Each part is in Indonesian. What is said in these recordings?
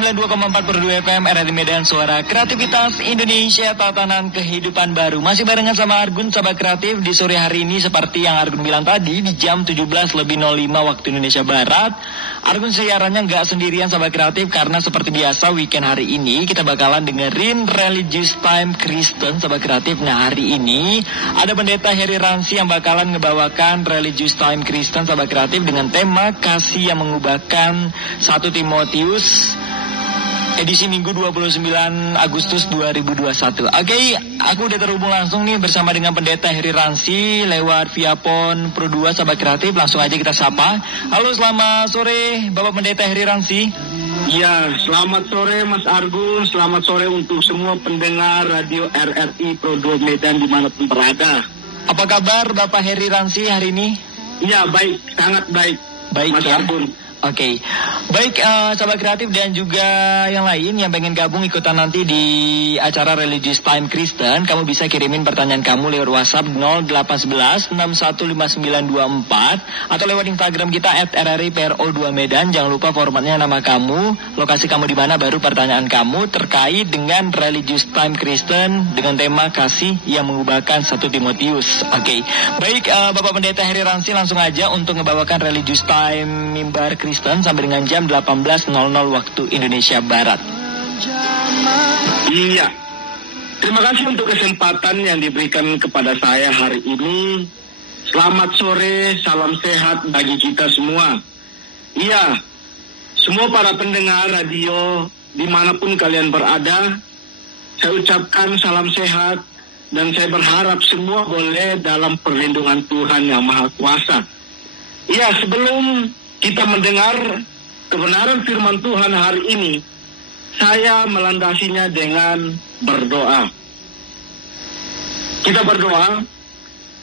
92,4 per 2 FM RRI Medan, suara kreativitas Indonesia, tatanan kehidupan baru. Masih barengan sama Argun, sahabat kreatif, di sore hari ini seperti yang Argun bilang tadi, di jam 17:05 waktu Indonesia Barat. Argun siarannya nggak sendirian, sahabat kreatif, karena seperti biasa weekend hari ini kita bakalan dengerin Religious Time Kristen, sahabat kreatif. Nah, hari ini ada Pendeta Heri Ransi yang bakalan ngebawakan Religious Time Kristen, sahabat kreatif, dengan tema kasih yang mengubahkan 1 Timotius edisi Minggu 29 Agustus 2021. Oke, aku udah terhubung langsung nih bersama dengan Pendeta Heri Ransi lewat via PON Pro 2, sahabat kreatif. Langsung aja kita sapa. Halo, selamat sore Bapak Pendeta Heri Ransi. Ya, selamat sore Mas Argun, selamat sore untuk semua pendengar radio RRI Pro 2 Medan dimanapun berada. Apa kabar Bapak Heri Ransi hari ini? Ya, baik, sangat baik. Baik Mas ya. Argun. Oke, baik sahabat kreatif dan juga yang lain yang pengen gabung ikutan nanti di acara Religious Time Kristen, kamu bisa kirimin pertanyaan kamu lewat WhatsApp 0811 615924 atau lewat Instagram kita @rripro2 Medan. Jangan lupa formatnya nama kamu, lokasi kamu di mana, baru pertanyaan kamu terkait dengan Religious Time Kristen dengan tema kasih yang mengubahkan 1 Timotius. Oke, baik Bapak Pendeta Heri Ransi, langsung aja untuk ngebawakan Religious Time Mimbar Kristen sampai dengan jam 18.00 waktu Indonesia Barat. Iya. Terima kasih untuk kesempatan yang diberikan kepada saya hari ini. Selamat sore, salam sehat bagi kita semua. Iya, semua para pendengar radio dimanapun kalian berada, saya ucapkan salam sehat dan saya berharap semua boleh dalam perlindungan Tuhan yang Maha Kuasa. Iya, sebelum kita mendengar kebenaran firman Tuhan hari ini, saya melandasinya dengan berdoa. Kita berdoa.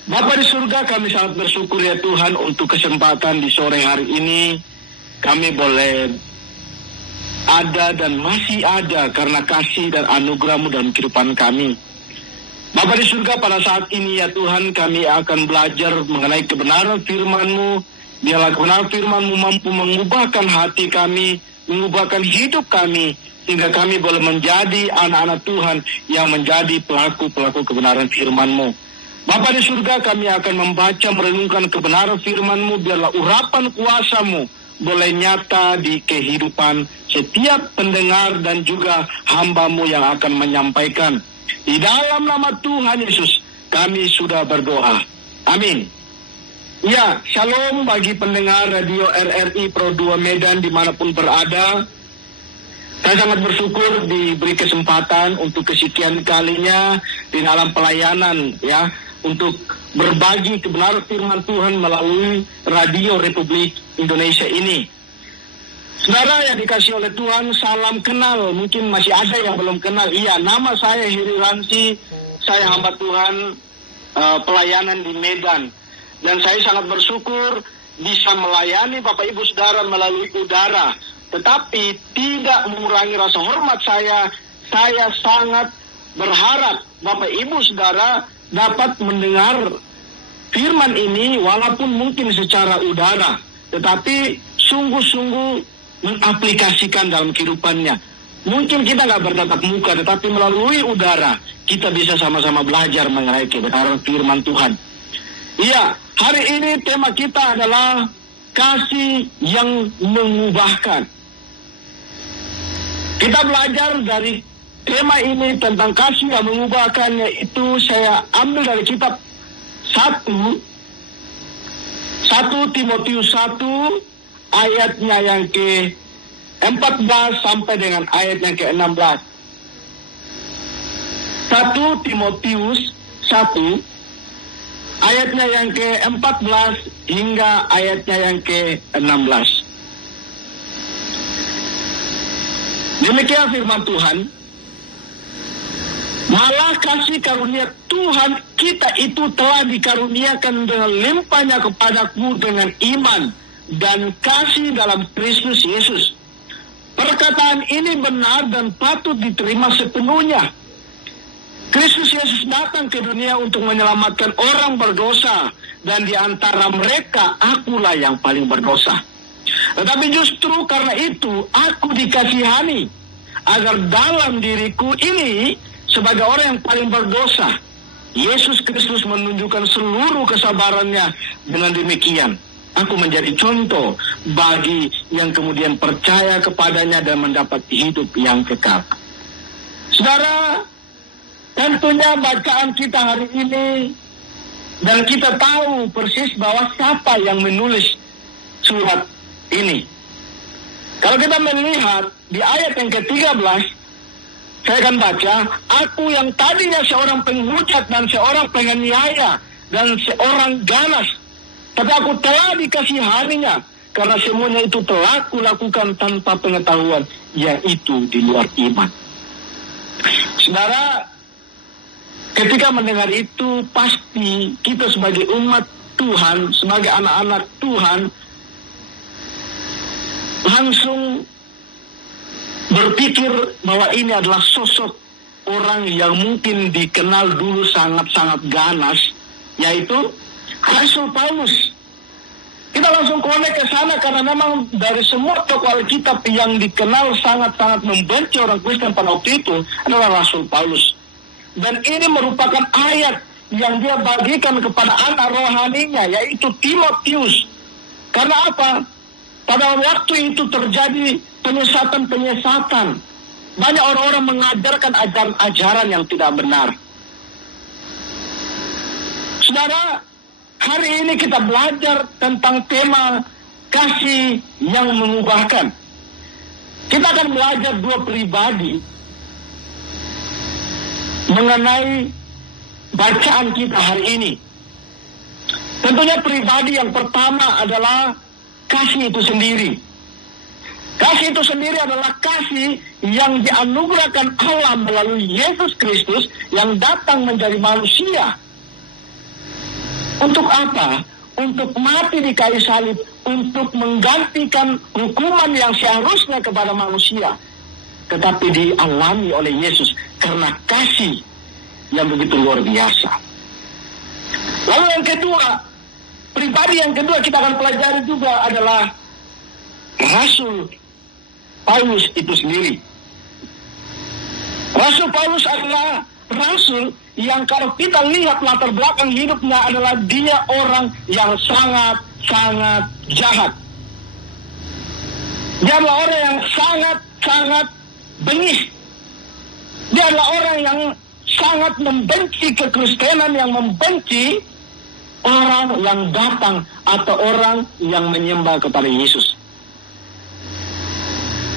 Bapa di surga, kami sangat bersyukur ya Tuhan untuk kesempatan di sore hari ini. Kami boleh ada dan masih ada karena kasih dan anugerah-Mu dalam kehidupan kami. Bapa di surga, pada saat ini ya Tuhan, kami akan belajar mengenai kebenaran firman-Mu. Biarlah kebenaran firman-Mu mampu mengubahkan hati kami, mengubahkan hidup kami, sehingga kami boleh menjadi anak-anak Tuhan yang menjadi pelaku-pelaku kebenaran firman-Mu. Bapa di surga, kami akan membaca, merenungkan kebenaran firman-Mu. Biarlah urapan kuasa-Mu boleh nyata di kehidupan setiap pendengar dan juga hamba-Mu yang akan menyampaikan. Di dalam nama Tuhan Yesus, kami sudah berdoa. Amin. Ya, shalom bagi pendengar radio RRI Pro 2 Medan dimanapun berada. Saya sangat bersyukur diberi kesempatan untuk kesekian kalinya di dalam pelayanan ya, untuk berbagi kebenaran firman Tuhan melalui Radio Republik Indonesia ini. Saudara yang dikasih oleh Tuhan, salam kenal. Mungkin masih ada yang belum kenal. Iya, nama saya Heri Ransi, saya hamba Tuhan pelayanan di Medan. Dan saya sangat bersyukur bisa melayani Bapak Ibu Saudara melalui udara. Tetapi tidak mengurangi rasa hormat saya. Saya sangat berharap Bapak Ibu Saudara dapat mendengar firman ini walaupun mungkin secara udara. Tetapi sungguh-sungguh mengaplikasikan dalam kehidupannya. Mungkin kita nggak bertatap muka, tetapi melalui udara kita bisa sama-sama belajar mengenai kebenaran firman Tuhan. Iya, hari ini tema kita adalah kasih yang mengubahkan. Kita belajar dari tema ini tentang kasih yang mengubahkan, yaitu saya ambil dari kitab 1 Timotius 1 ayatnya yang ke-14 sampai dengan ayat yang ke-16. 1 Timotius 1 ayatnya yang ke-14 hingga ayatnya yang ke-16. Demikian firman Tuhan. Malah kasih karunia Tuhan kita itu telah dikaruniakan dengan limpahnya kepadaku dengan iman dan kasih dalam Kristus Yesus. Perkataan ini benar dan patut diterima sepenuhnya. Kristus Yesus datang ke dunia untuk menyelamatkan orang berdosa, dan di antara mereka akulah yang paling berdosa. Tetapi justru karena itu aku dikasihani, agar dalam diriku ini sebagai orang yang paling berdosa, Yesus Kristus menunjukkan seluruh kesabarannya. Dengan demikian aku menjadi contoh bagi yang kemudian percaya kepadanya dan mendapat hidup yang kekal. Saudara, tentunya bacaan kita hari ini, dan kita tahu persis bahwa siapa yang menulis surat ini. Kalau kita melihat di ayat yang ke-13, saya akan baca, aku yang tadinya seorang penghujat dan seorang penganiaya dan seorang ganas, tapi aku telah dikasihaninya, karena semuanya itu telah kulakukan tanpa pengetahuan, yaitu di luar iman. Saudara, ketika mendengar itu, pasti kita sebagai umat Tuhan, sebagai anak-anak Tuhan, langsung berpikir bahwa ini adalah sosok orang yang mungkin dikenal dulu sangat-sangat ganas, yaitu Rasul Paulus. Kita langsung connect ke sana karena memang dari semua tokoh Alkitab yang dikenal sangat-sangat membenci orang Kristen pada waktu itu adalah Rasul Paulus. Dan ini merupakan ayat yang dia bagikan kepada anak rohaninya, yaitu Timotius. Karena apa? Pada waktu itu terjadi penyesatan-penyesatan. Banyak orang-orang mengajarkan ajaran-ajaran yang tidak benar. Saudara, hari ini kita belajar tentang tema kasih yang mengubahkan. Kita akan belajar dua pribadi mengenai bacaan kita hari ini. Tentunya pribadi yang pertama adalah kasih itu sendiri. Kasih itu sendiri adalah kasih yang dianugerahkan Allah melalui Yesus Kristus yang datang menjadi manusia. Untuk apa? Untuk mati di kayu salib, untuk menggantikan hukuman yang seharusnya kepada manusia, tetapi dialami oleh Yesus karena kasih yang begitu luar biasa. Lalu yang kedua, pribadi yang kedua kita akan pelajari juga adalah Rasul Paulus itu sendiri. Rasul Paulus adalah rasul yang kalau kita lihat latar belakang hidupnya adalah dia orang yang sangat-sangat jahat. Dia adalah orang yang sangat-sangat bengis. Dia adalah orang yang sangat membenci kekristenan, yang membenci orang yang datang atau orang yang menyembah kepada Yesus.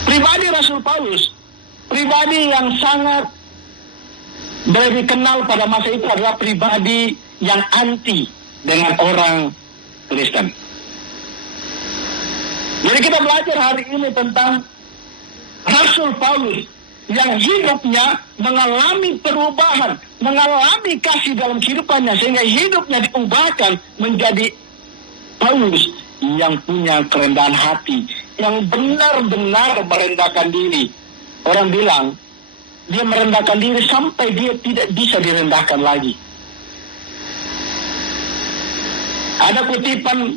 Pribadi Rasul Paulus, pribadi yang sangat dikenal pada masa itu adalah pribadi yang anti dengan orang Kristen. Jadi kita belajar hari ini tentang Rasul Paulus yang hidupnya mengalami perubahan, mengalami kasih dalam kehidupannya, sehingga hidupnya diubahkan menjadi Paulus yang punya kerendahan hati, yang benar-benar merendahkan diri. Orang bilang, dia merendahkan diri sampai dia tidak bisa direndahkan lagi. Ada kutipan,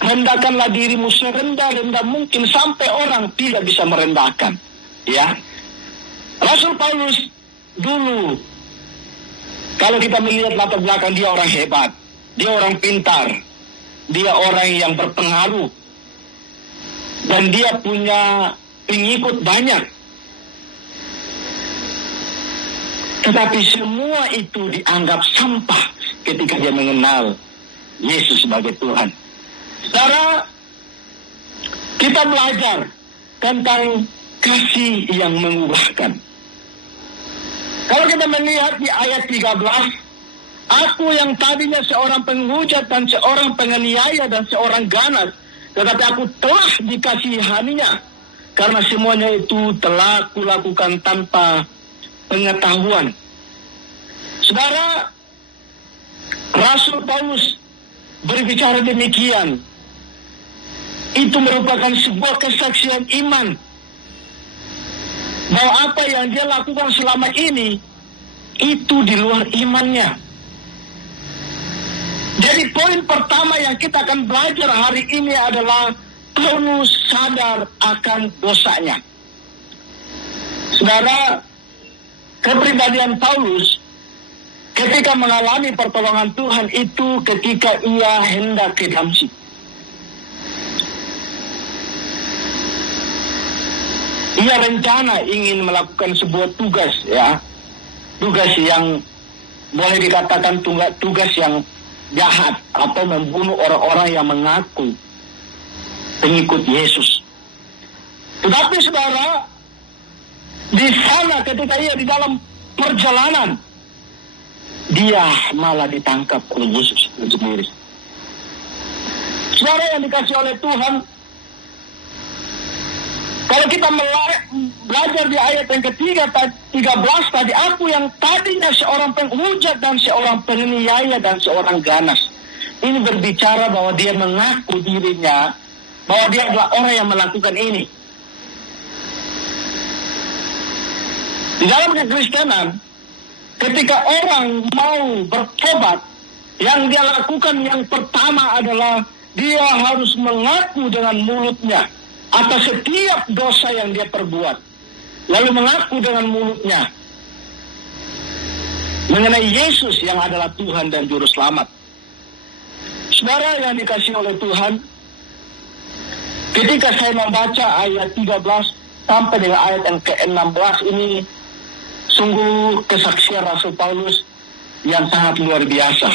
rendahkanlah dirimu serendah-rendah mungkin sampai orang tidak bisa merendahkan. Ya, Rasul Paulus dulu, kalau kita melihat latar belakang, dia orang hebat, dia orang pintar, dia orang yang berpengaruh, dan dia punya pengikut banyak. Tetapi semua itu dianggap sampah ketika dia mengenal Yesus sebagai Tuhan. Saudara, kita belajar tentang kasih yang mengubahkan. Kalau kita melihat di ayat 13, aku yang tadinya seorang penghujat dan seorang penganiaya dan seorang ganas, tetapi aku telah dikasihaninya, karena semuanya itu telah kulakukan tanpa pengetahuan. Saudara, Rasul Paulus berbicara demikian. Itu merupakan sebuah kesaksian iman bahwa apa yang dia lakukan selama ini itu di luar imannya. Jadi poin pertama yang kita akan belajar hari ini adalah Paulus sadar akan dosanya. Saudara, kepribadian Paulus ketika mengalami pertolongan Tuhan itu ketika ia hendak ke Damsyik. Ia rencana ingin melakukan sebuah tugas, ya, tugas yang boleh dikatakan tugas yang jahat atau membunuh orang-orang yang mengaku pengikut Yesus. Tetapi saudara, di sana ketika ia di dalam perjalanan, dia malah ditangkap oleh Yesus sendiri. Saudara yang dikasih oleh Tuhan, kalau kita belajar di ayat yang ke-13 tadi, aku yang tadinya seorang penghujat dan seorang penganiaya dan seorang ganas. Ini berbicara bahwa dia mengaku dirinya bahwa dia adalah orang yang melakukan ini. Di dalam kekristenan, ketika orang mau bertobat, yang dia lakukan yang pertama adalah dia harus mengaku dengan mulutnya atas setiap dosa yang dia perbuat, lalu mengaku dengan mulutnya mengenai Yesus yang adalah Tuhan dan Juru Selamat. Saudara yang dikasihi oleh Tuhan, ketika saya membaca ayat 13 sampai dengan ayat yang ke-16 ini, sungguh kesaksian Rasul Paulus yang sangat luar biasa.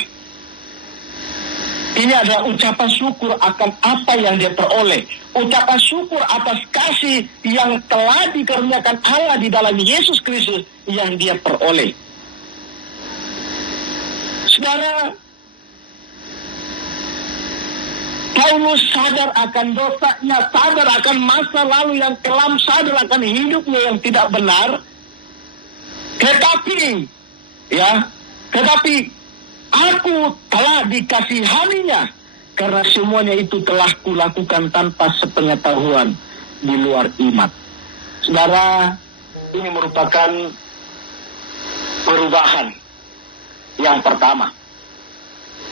Ini adalah ucapan syukur akan apa yang dia peroleh. Ucapan syukur atas kasih yang telah dikaruniakan Allah di dalam Yesus Kristus yang dia peroleh. Saudara, Paulus sadar akan dosanya, sadar akan masa lalu yang kelam, sadar akan hidupnya yang tidak benar. Tetapi aku telah dikasihaninya karena semuanya itu telah kulakukan tanpa sepengetahuan di luar iman. Saudara, ini merupakan perubahan yang pertama.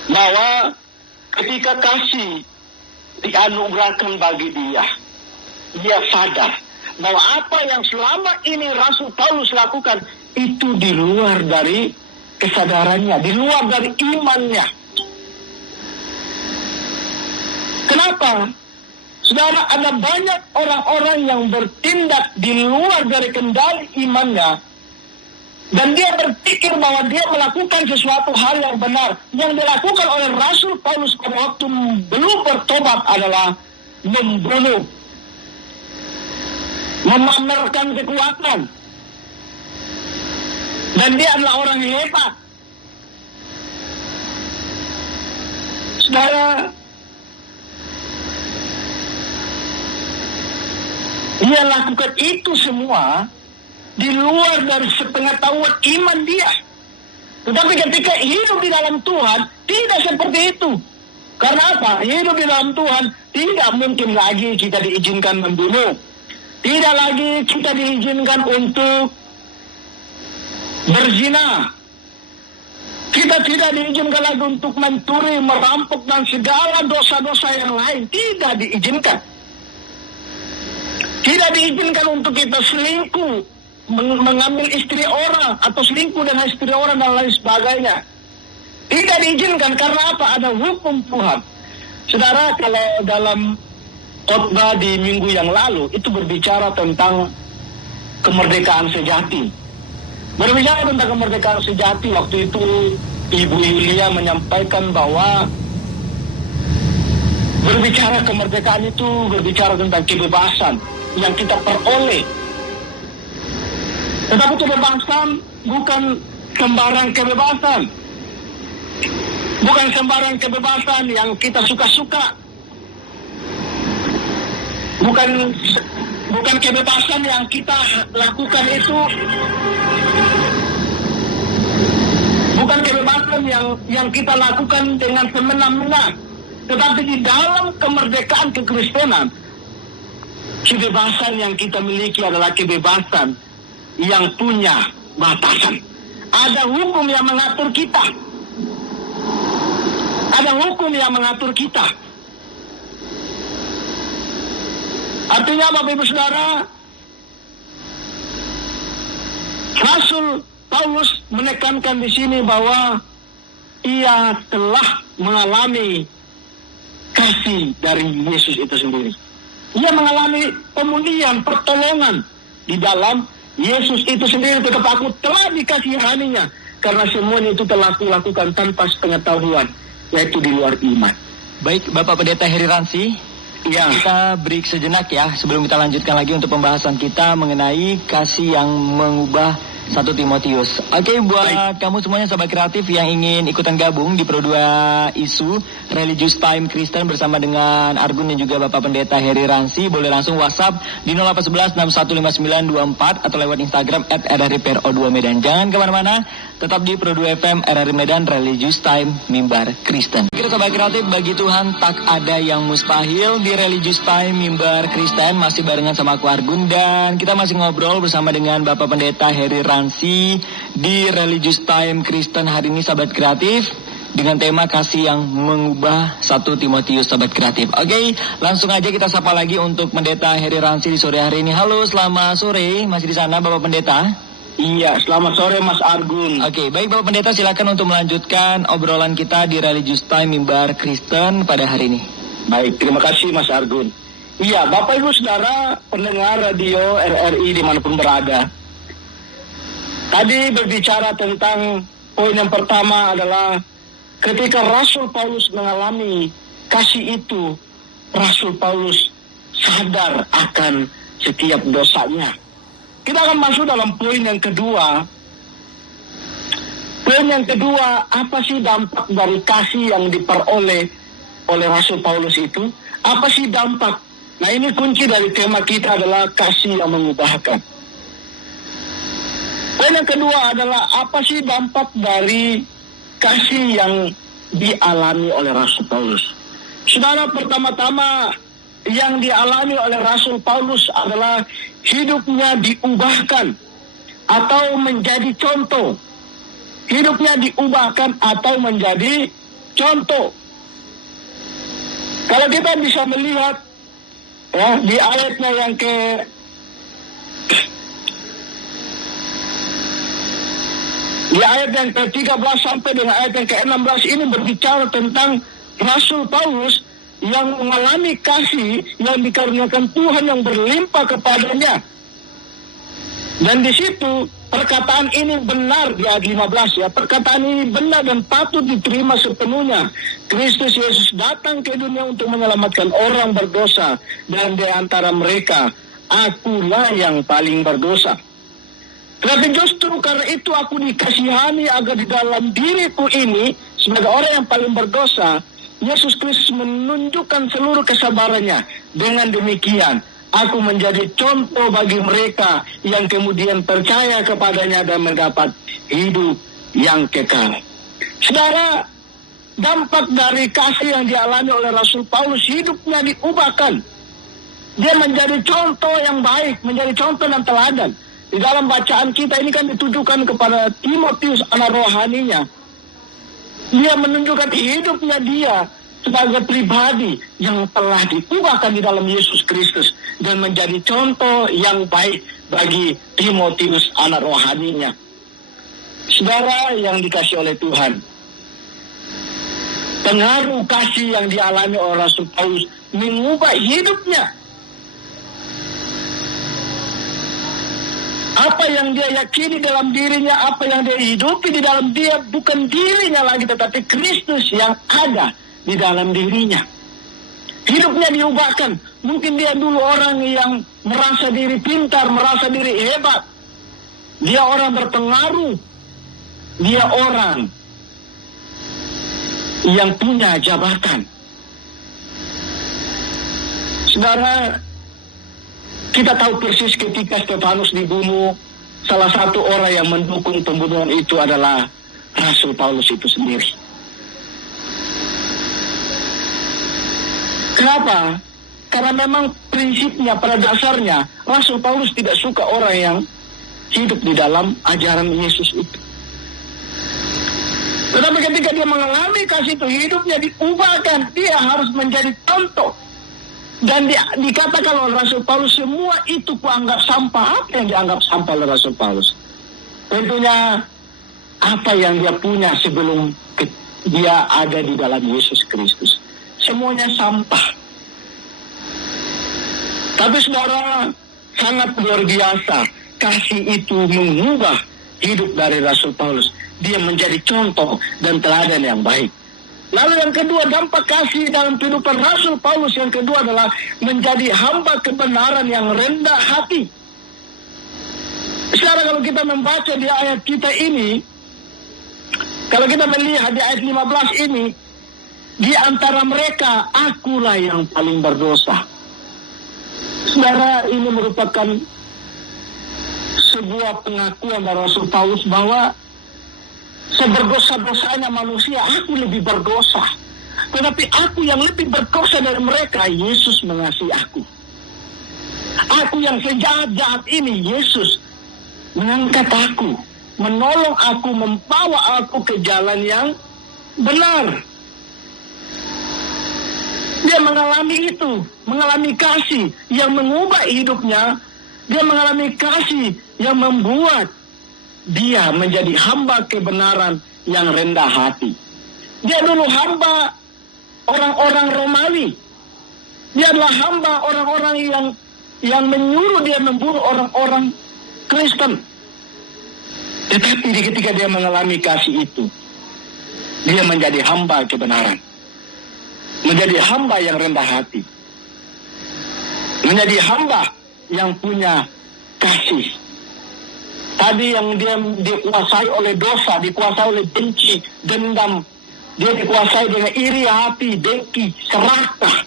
Bahwa ketika kasih dianugerahkan bagi dia sadar bahwa apa yang selama ini Rasul Paulus lakukan itu di luar dari kesadarannya, di luar dari imannya. Kenapa? Saudara, ada banyak orang-orang yang bertindak di luar dari kendali imannya, dan dia berpikir bahwa dia melakukan sesuatu hal yang benar. Yang dilakukan oleh Rasul Paulus pada waktu belum bertobat adalah membunuh, memamerkan kekuatan. Dan dia adalah orang yang hebat. Saudara, dia lakukan itu semua di luar dari sepengetahuan iman dia. Tetapi ketika hidup di dalam Tuhan, tidak seperti itu. Karena apa? Hidup di dalam Tuhan, tidak mungkin lagi kita diizinkan membunuh. Tidak lagi kita diizinkan untuk berzina. Kita tidak diizinkan lagi untuk mencuri, merampok, dan segala dosa-dosa yang lain. Tidak diizinkan. Tidak diizinkan untuk kita selingkuh, mengambil istri orang, atau selingkuh dengan istri orang, dan lain sebagainya. Tidak diizinkan karena apa? Ada hukum Tuhan. Saudara, kalau dalam khotbah di minggu yang lalu, itu berbicara tentang kemerdekaan sejati. Berbicara tentang kemerdekaan sejati, waktu itu Ibu Yulia menyampaikan bahwa berbicara kemerdekaan itu berbicara tentang kebebasan yang kita peroleh. Tetapi kebebasan bukan sembarang kebebasan. Bukan sembarang kebebasan yang kita suka-suka. Bukan kebebasan yang kita lakukan itu. Bukan kebebasan yang kita lakukan dengan semena-mena. Tetapi di dalam kemerdekaan kekristenan, kebebasan yang kita miliki adalah kebebasan yang punya batasan. Ada hukum yang mengatur kita. Ada hukum yang mengatur kita. Artinya Bapak Ibu Saudara, Rasul Paulus menekankan di sini bahwa ia telah mengalami kasih dari Yesus itu sendiri. Ia mengalami pemulihan, pertolongan di dalam Yesus itu sendiri. Tetap aku telah dikasihaninya, karena semuanya itu telah kulakukan tanpa sepengetahuan, yaitu di luar iman. Baik, Bapak Pendeta Heri Ransi, Ya, kita break sejenak ya sebelum kita lanjutkan lagi untuk pembahasan kita mengenai kasih yang mengubah 1 Timotius. Oke, buat kamu semuanya sahabat kreatif yang ingin ikutan gabung di Pro 2 isu Religious Time Kristen bersama dengan Argun dan juga Bapak Pendeta Heri Ransi, boleh langsung WhatsApp di 0811615924 atau lewat Instagram @rripro2 Medan. Jangan kemana-mana, tetap di Pro 2 FM RRI Medan, Religious Time Mimbar Kristen. Kita sahabat kreatif, bagi Tuhan tak ada yang mustahil. Di Religious Time Mimbar Kristen masih barengan sama aku Argun, dan kita masih ngobrol bersama dengan Bapak Pendeta Heri Ransi di Religious Time Kristen hari ini sahabat kreatif, dengan tema kasih yang mengubah 1 Timotius sahabat kreatif. Oke, langsung aja kita sapa lagi untuk Pendeta Heri Ransi di sore hari ini. Halo, selamat sore, masih di sana Bapak Pendeta? iya, selamat sore Mas Argun. Oke, baik Bapak Pendeta, silakan untuk melanjutkan obrolan kita di Religious Time Mimbar Kristen pada hari ini. Baik, terima kasih Mas Argun. Iya, Bapak Ibu Saudara pendengar radio RRI dimanapun berada, tadi berbicara tentang poin yang pertama adalah ketika Rasul Paulus mengalami kasih itu, Rasul Paulus sadar akan setiap dosanya. Kita akan masuk dalam poin yang kedua. Poin yang kedua, apa sih dampak dari kasih yang diperoleh oleh Rasul Paulus itu? Apa sih dampak? Nah, ini kunci dari tema kita adalah kasih yang mengubahkan. Poin yang kedua adalah apa sih dampak dari kasih yang dialami oleh Rasul Paulus. Saudara, pertama-tama yang dialami oleh Rasul Paulus adalah hidupnya diubahkan atau menjadi contoh. Hidupnya diubahkan atau menjadi contoh. Kalau kita bisa melihat ya, di ayatnya yang di ayat yang ke-13 sampai dengan ayat yang ke-16 ini berbicara tentang Rasul Paulus yang mengalami kasih yang dikaruniakan Tuhan yang berlimpah kepadanya. Dan di situ perkataan ini benar di ayat 15 ya. Perkataan ini benar dan patut diterima sepenuhnya. Kristus Yesus datang ke dunia untuk menyelamatkan orang berdosa, dan di antara mereka akulah yang paling berdosa. Tetapi justru karena itu aku dikasihani agar di dalam diriku ini sebagai orang yang paling berdosa, Yesus Kristus menunjukkan seluruh kesabarannya. Dengan demikian, aku menjadi contoh bagi mereka yang kemudian percaya kepadanya dan mendapat hidup yang kekal. Saudara, dampak dari kasih yang dialami oleh Rasul Paulus, hidupnya diubahkan. Dia menjadi contoh yang baik, menjadi contoh dan teladan. Di dalam bacaan kita ini kan ditujukan kepada Timotius, anak rohaninya. Dia menunjukkan hidupnya dia sebagai pribadi yang telah diubahkan di dalam Yesus Kristus dan menjadi contoh yang baik bagi Timotius, anak rohaninya. Saudara yang dikasih oleh Tuhan, pengaruh kasih yang dialami oleh Rasul Paulus mengubah hidupnya. Apa yang dia yakini dalam dirinya, apa yang dia hidupi di dalam dia, bukan dirinya lagi, tetapi Kristus yang ada di dalam dirinya. Hidupnya diubahkan. Mungkin dia dulu orang yang merasa diri pintar, merasa diri hebat. Dia orang berpengaruh. Dia orang yang punya jabatan. Saudara, kita tahu persis ketika Stefanus dibunuh, salah satu orang yang mendukung pembunuhan itu adalah Rasul Paulus itu sendiri. Kenapa? Karena memang prinsipnya, pada dasarnya, Rasul Paulus tidak suka orang yang hidup di dalam ajaran Yesus itu. Tetapi ketika dia mengalami kasih itu, hidupnya diubahkan, dia harus menjadi contoh. Dan dikatakan oleh Rasul Paulus, semua itu kuanggap sampah. Apa yang dianggap sampah oleh Rasul Paulus? Tentunya apa yang dia punya sebelum dia ada di dalam Yesus Kristus. Semuanya sampah. Tapi saudara, sangat luar biasa. Kasih itu mengubah hidup dari Rasul Paulus. Dia menjadi contoh dan teladan yang baik. Lalu yang kedua, dampak kasih dalam kehidupan Rasul Paulus yang kedua adalah menjadi hamba kebenaran yang rendah hati. Sekarang kalau kita membaca di ayat kita ini, kalau kita melihat di ayat 15 ini, di antara mereka akulah yang paling berdosa. Saudara, ini merupakan sebuah pengakuan dari Rasul Paulus bahwa seberdosa-dosanya manusia, aku lebih berdosa. Tetapi aku yang lebih berdosa dari mereka, Yesus mengasihi aku. Aku yang sejahat-jahat ini, Yesus mengangkat aku, menolong aku, membawa aku ke jalan yang benar. Dia mengalami itu, mengalami kasih yang mengubah hidupnya. Dia mengalami kasih yang membuat dia menjadi hamba kebenaran yang rendah hati. Dia dulu hamba orang-orang Romawi. Dia adalah hamba orang-orang yang menyuruh dia membunuh orang-orang Kristen. Tetapi ketika dia mengalami kasih itu, dia menjadi hamba kebenaran. Menjadi hamba yang rendah hati. Menjadi hamba yang punya kasih. Tadi yang dia dikuasai oleh dosa, dikuasai oleh benci, dendam. Dia dikuasai dengan iri hati, dengki, serakah.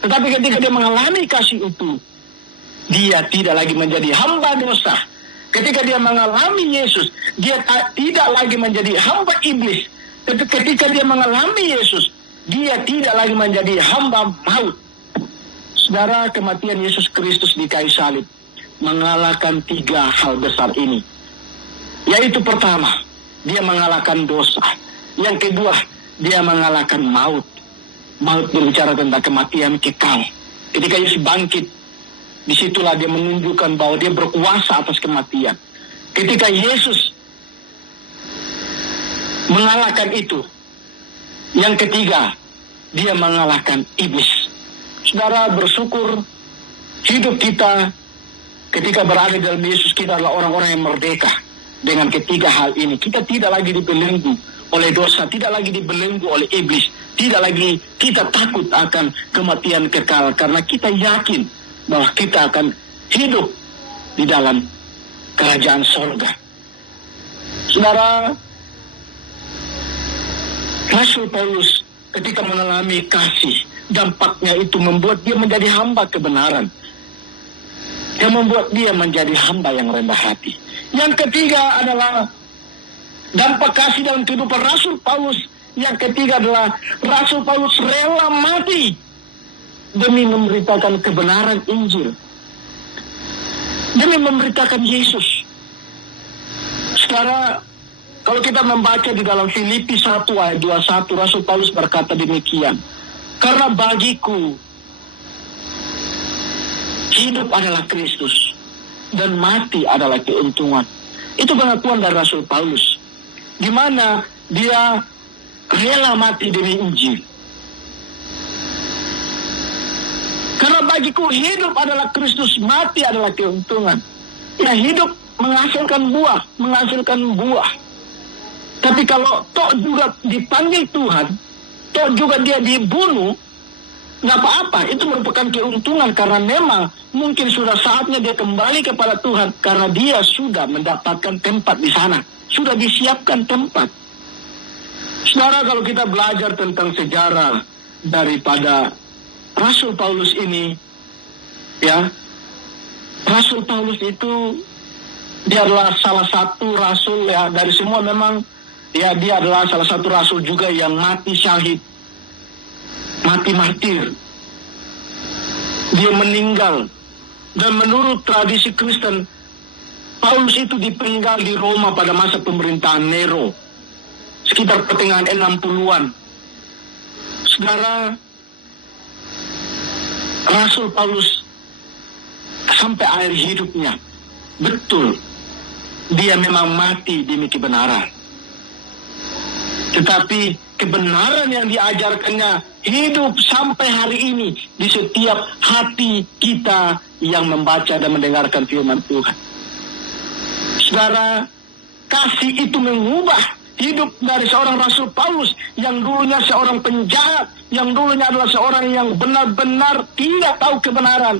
Tetapi ketika dia mengalami kasih itu, dia tidak lagi menjadi hamba dosa. Ketika dia mengalami Yesus, dia tidak lagi menjadi hamba iblis. Ketika dia mengalami Yesus, dia tidak lagi menjadi hamba maut. Saudara, kematian Yesus Kristus di kayu salib mengalahkan 3 hal besar ini. Yaitu pertama, dia mengalahkan dosa. Yang kedua, dia mengalahkan maut. Maut berbicara tentang kematian kekal. Ketika Yesus bangkit, disitulah dia menunjukkan bahwa dia berkuasa atas kematian. Ketika Yesus mengalahkan itu, yang ketiga, dia mengalahkan iblis. Saudara, bersyukur hidup kita ketika berada dalam Yesus, kita adalah orang-orang yang merdeka. Dengan ketiga hal ini, kita tidak lagi dibelenggu oleh dosa, tidak lagi dibelenggu oleh iblis, tidak lagi kita takut akan kematian kekal, karena kita yakin bahwa kita akan hidup di dalam kerajaan sorga. Saudara, Rasul Paulus ketika mengalami kasih, dampaknya itu membuat dia menjadi hamba kebenaran. Yang membuat dia menjadi hamba yang rendah hati. Yang ketiga adalah dampak kasih dalam kehidupan Rasul Paulus. Yang ketiga adalah Rasul Paulus rela mati demi memberitakan kebenaran Injil. Demi memberitakan Yesus. Saudara, kalau kita membaca di dalam Filipi 1 ayat 21, Rasul Paulus berkata demikian. Karena bagiku, hidup adalah Kristus dan mati adalah keuntungan. Itu pengakuan dari Rasul Paulus, di mana dia rela mati demi Injil. Karena bagiku hidup adalah Kristus, mati adalah keuntungan. Ya, hidup menghasilkan buah. Tapi kalau toh juga dipanggil Tuhan, toh juga dia dibunuh, nggak apa-apa, itu merupakan keuntungan karena memang mungkin sudah saatnya dia kembali kepada Tuhan karena dia sudah mendapatkan tempat di sana, sudah disiapkan tempat. Saudara, kalau kita belajar tentang sejarah daripada Rasul Paulus ini, ya, Rasul Paulus itu dia adalah salah satu rasul ya dari semua, memang ya dia adalah salah satu rasul juga yang mati syahid, mati martir. Dia meninggal. Dan menurut tradisi Kristen, Paulus itu dipenggal di Roma pada masa pemerintahan Nero, sekitar pertengahan 60-an. Saudara, Rasul Paulus sampai akhir hidupnya, betul, dia memang mati demi kebenaran. Tetapi kebenaran yang diajarkannya hidup sampai hari ini di setiap hati kita yang membaca dan mendengarkan firman Tuhan. Saudara, kasih itu mengubah hidup dari seorang Rasul Paulus yang dulunya seorang penjahat, yang dulunya adalah seorang yang benar-benar tidak tahu kebenaran.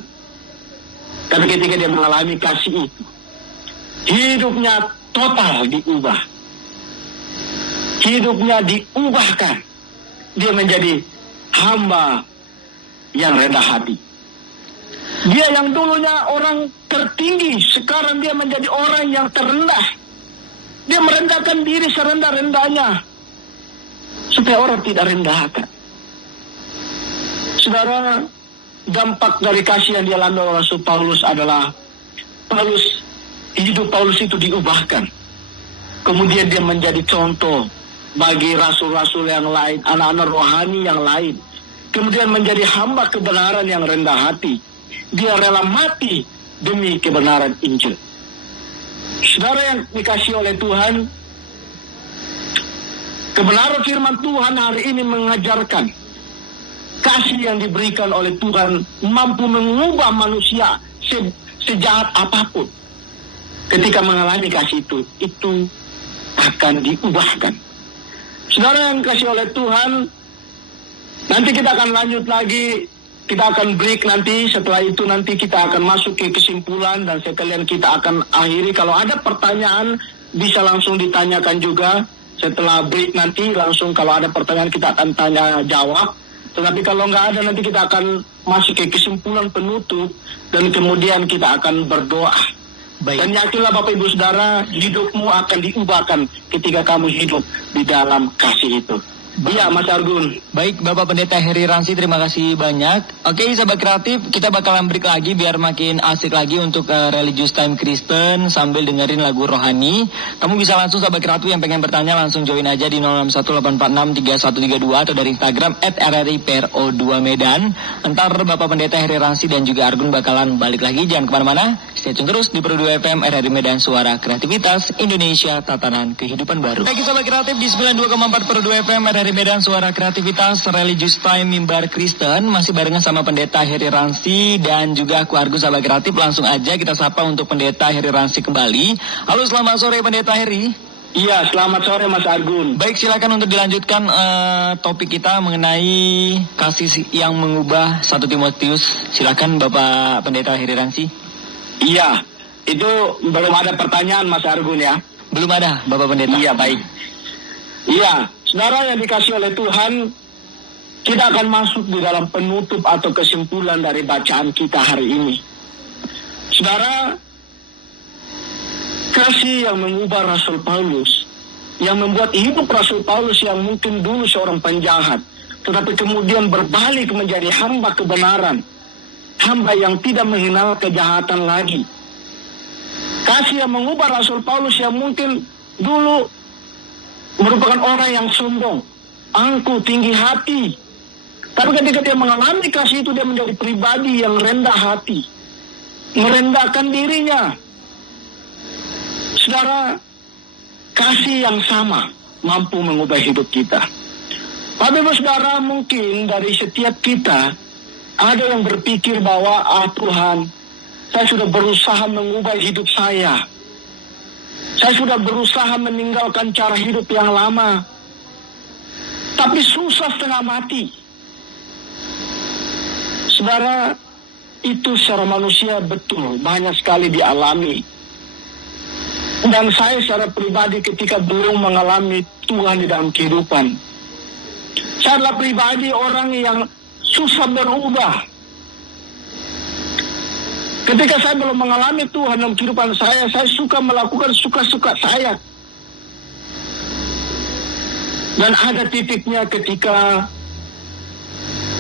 Tapi ketika dia mengalami kasih itu, hidupnya total diubah. Hidupnya diubahkan. Dia menjadi hamba yang rendah hati. Dia yang dulunya orang tertinggi, sekarang dia menjadi orang yang terendah. Dia merendahkan diri serendah-rendahnya, supaya orang tidak rendahkan. Saudara, dampak dari kasih yang dialami oleh Rasul Paulus adalah hidup Paulus itu diubahkan. Kemudian dia menjadi contoh bagi rasul-rasul yang lain, anak-anak rohani yang lain. Kemudian menjadi hamba kebenaran yang rendah hati. Dia rela mati demi kebenaran Injil. Saudara yang dikasihi oleh Tuhan, kebenaran firman Tuhan hari ini mengajarkan kasih yang diberikan oleh Tuhan mampu mengubah manusia sejahat apapun. Ketika mengalami kasih itu akan diubahkan. Saudara yang dikasihi oleh Tuhan, nanti kita akan lanjut lagi. Kita akan break nanti. Setelah itu nanti kita akan masuk ke kesimpulan dan sekalian kita akan akhiri. Kalau ada pertanyaan bisa langsung ditanyakan juga. Setelah break nanti langsung kalau ada pertanyaan kita akan tanya jawab. Tetapi kalau nggak ada nanti kita akan masuk ke kesimpulan penutup dan kemudian kita akan berdoa. Baik. Dan yakinlah Bapak Ibu Saudara, hidupmu akan diubahkan ketika kamu hidup di dalam kasih itu. Iya, Mas Argun. Baik, Bapak Pendeta Heri Ransi, terima kasih banyak. Oke, sahabat kreatif, kita bakalan break lagi biar makin asik lagi untuk Religious Time Kristen sambil dengerin lagu rohani. Kamu bisa langsung, sahabat kreatif yang pengen bertanya, langsung join aja di 0618463132 atau dari Instagram @rripro2 Medan. Entar Bapak Pendeta Heri Ransi dan juga Argun bakalan balik lagi. Jangan kemana-mana, stay tune terus di Pro 2 FM RRI Medan, Suara Kreativitas Indonesia, Tatanan Kehidupan Baru. Baik, sahabat kreatif di 92,4 Pro 2 FM dari Medan, Suara Kreativitas Religious Time Mimbar Kristen. Masih barengan sama Pendeta Heri Ransi dan juga aku Argus, sahabat kreatif. Langsung aja kita sapa untuk Pendeta Heri Ransi kembali. Halo, selamat sore Pendeta Heri. Iya, selamat sore Mas Argun. Baik, silakan untuk dilanjutkan topik kita mengenai kasih yang mengubah 1 Timotius. Silakan Bapak Pendeta Heri Ransi. Iya, itu belum ada pertanyaan Mas Argun ya? Belum ada, Bapak Pendeta. Iya, baik. Iya, saudara yang dikasih oleh Tuhan, kita akan masuk di dalam penutup atau kesimpulan dari bacaan kita hari ini. Saudara, kasih yang mengubah Rasul Paulus, yang membuat hidup Rasul Paulus yang mungkin dulu seorang penjahat, tetapi kemudian berbalik menjadi hamba kebenaran, hamba yang tidak mengenal kejahatan lagi. Kasih yang mengubah Rasul Paulus yang mungkin dulu merupakan orang yang sombong, angkuh, tinggi hati. Tapi ketika dia mengalami kasih itu, dia menjadi pribadi yang rendah hati, merendahkan dirinya. Saudara, kasih yang sama mampu mengubah hidup kita. Tapi saudara, mungkin dari setiap kita ada yang berpikir bahwa Tuhan, saya sudah berusaha mengubah hidup saya. Saya sudah berusaha meninggalkan cara hidup yang lama, tapi susah setengah mati. Saudara, itu secara manusia betul, banyak sekali dialami. Dan saya secara pribadi ketika belum mengalami Tuhan di dalam kehidupan, saya adalah pribadi orang yang susah berubah. Ketika saya belum mengalami Tuhan dalam kehidupan saya suka melakukan suka-suka saya. Dan ada titiknya ketika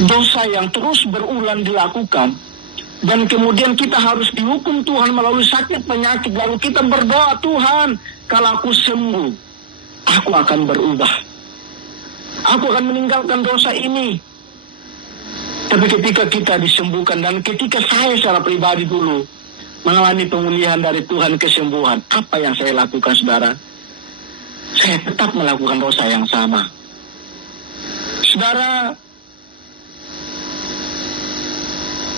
dosa yang terus berulang dilakukan, dan kemudian kita harus dihukum Tuhan melalui sakit penyakit. Lalu kita berdoa, Tuhan, kalau aku sembuh, aku akan berubah. Aku akan meninggalkan dosa ini. Tapi ketika kita disembuhkan, dan ketika saya secara pribadi dulu mengalami pemulihan dari Tuhan, kesembuhan, apa yang saya lakukan, saudara? Saya tetap melakukan dosa yang sama. Saudara,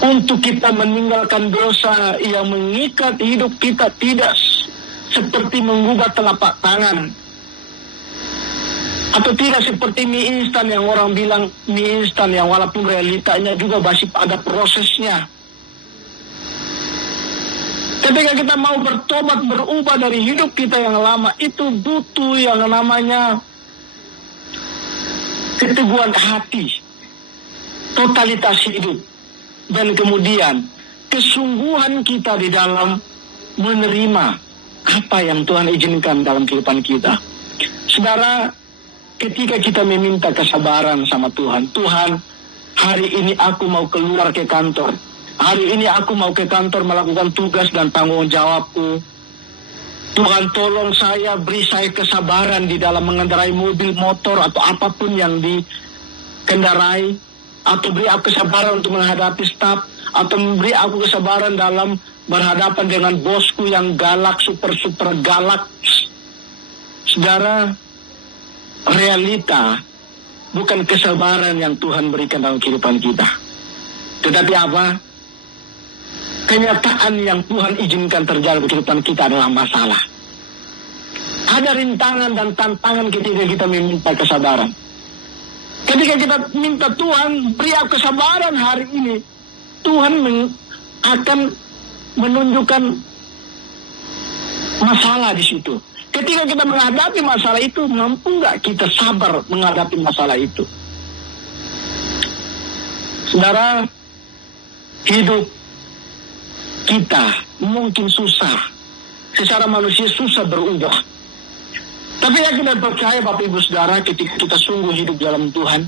untuk kita meninggalkan dosa yang mengikat hidup kita tidak seperti mengubah telapak tangan. Atau tidak seperti mie instan yang orang bilang mie instan yang walaupun realitanya juga masih ada prosesnya. Ketika kita mau bertobat, berubah dari hidup kita yang lama, itu butuh yang namanya keteguhan hati, totalitas hidup, dan kemudian kesungguhan kita di dalam menerima apa yang Tuhan izinkan dalam kehidupan kita. Saudara, ketika kita meminta kesabaran sama Tuhan, Tuhan, hari ini aku mau keluar ke kantor. Hari ini aku mau ke kantor melakukan tugas dan tanggung jawabku. Tuhan, tolong saya, beri saya kesabaran di dalam mengendarai mobil, motor, atau apapun yang dikendarai. Atau beri aku kesabaran untuk menghadapi staf. Atau beri aku kesabaran dalam berhadapan dengan bosku yang galak, super galak. Saudara, realita bukan kesabaran yang Tuhan berikan dalam kehidupan kita. Tetapi apa? Kenyataan yang Tuhan izinkan terjadi di kehidupan kita adalah masalah. Ada rintangan dan tantangan ketika kita meminta kesabaran. Ketika kita minta Tuhan, beri aku kesabaran hari ini, Tuhan akan menunjukkan masalah di situ. Ketika kita menghadapi masalah itu, mampu nggak kita sabar menghadapi masalah itu? Saudara, hidup kita mungkin susah. Secara manusia susah berubah. Tapi yang kita percaya, Bapak Ibu Saudara, ketika kita sungguh hidup dalam Tuhan,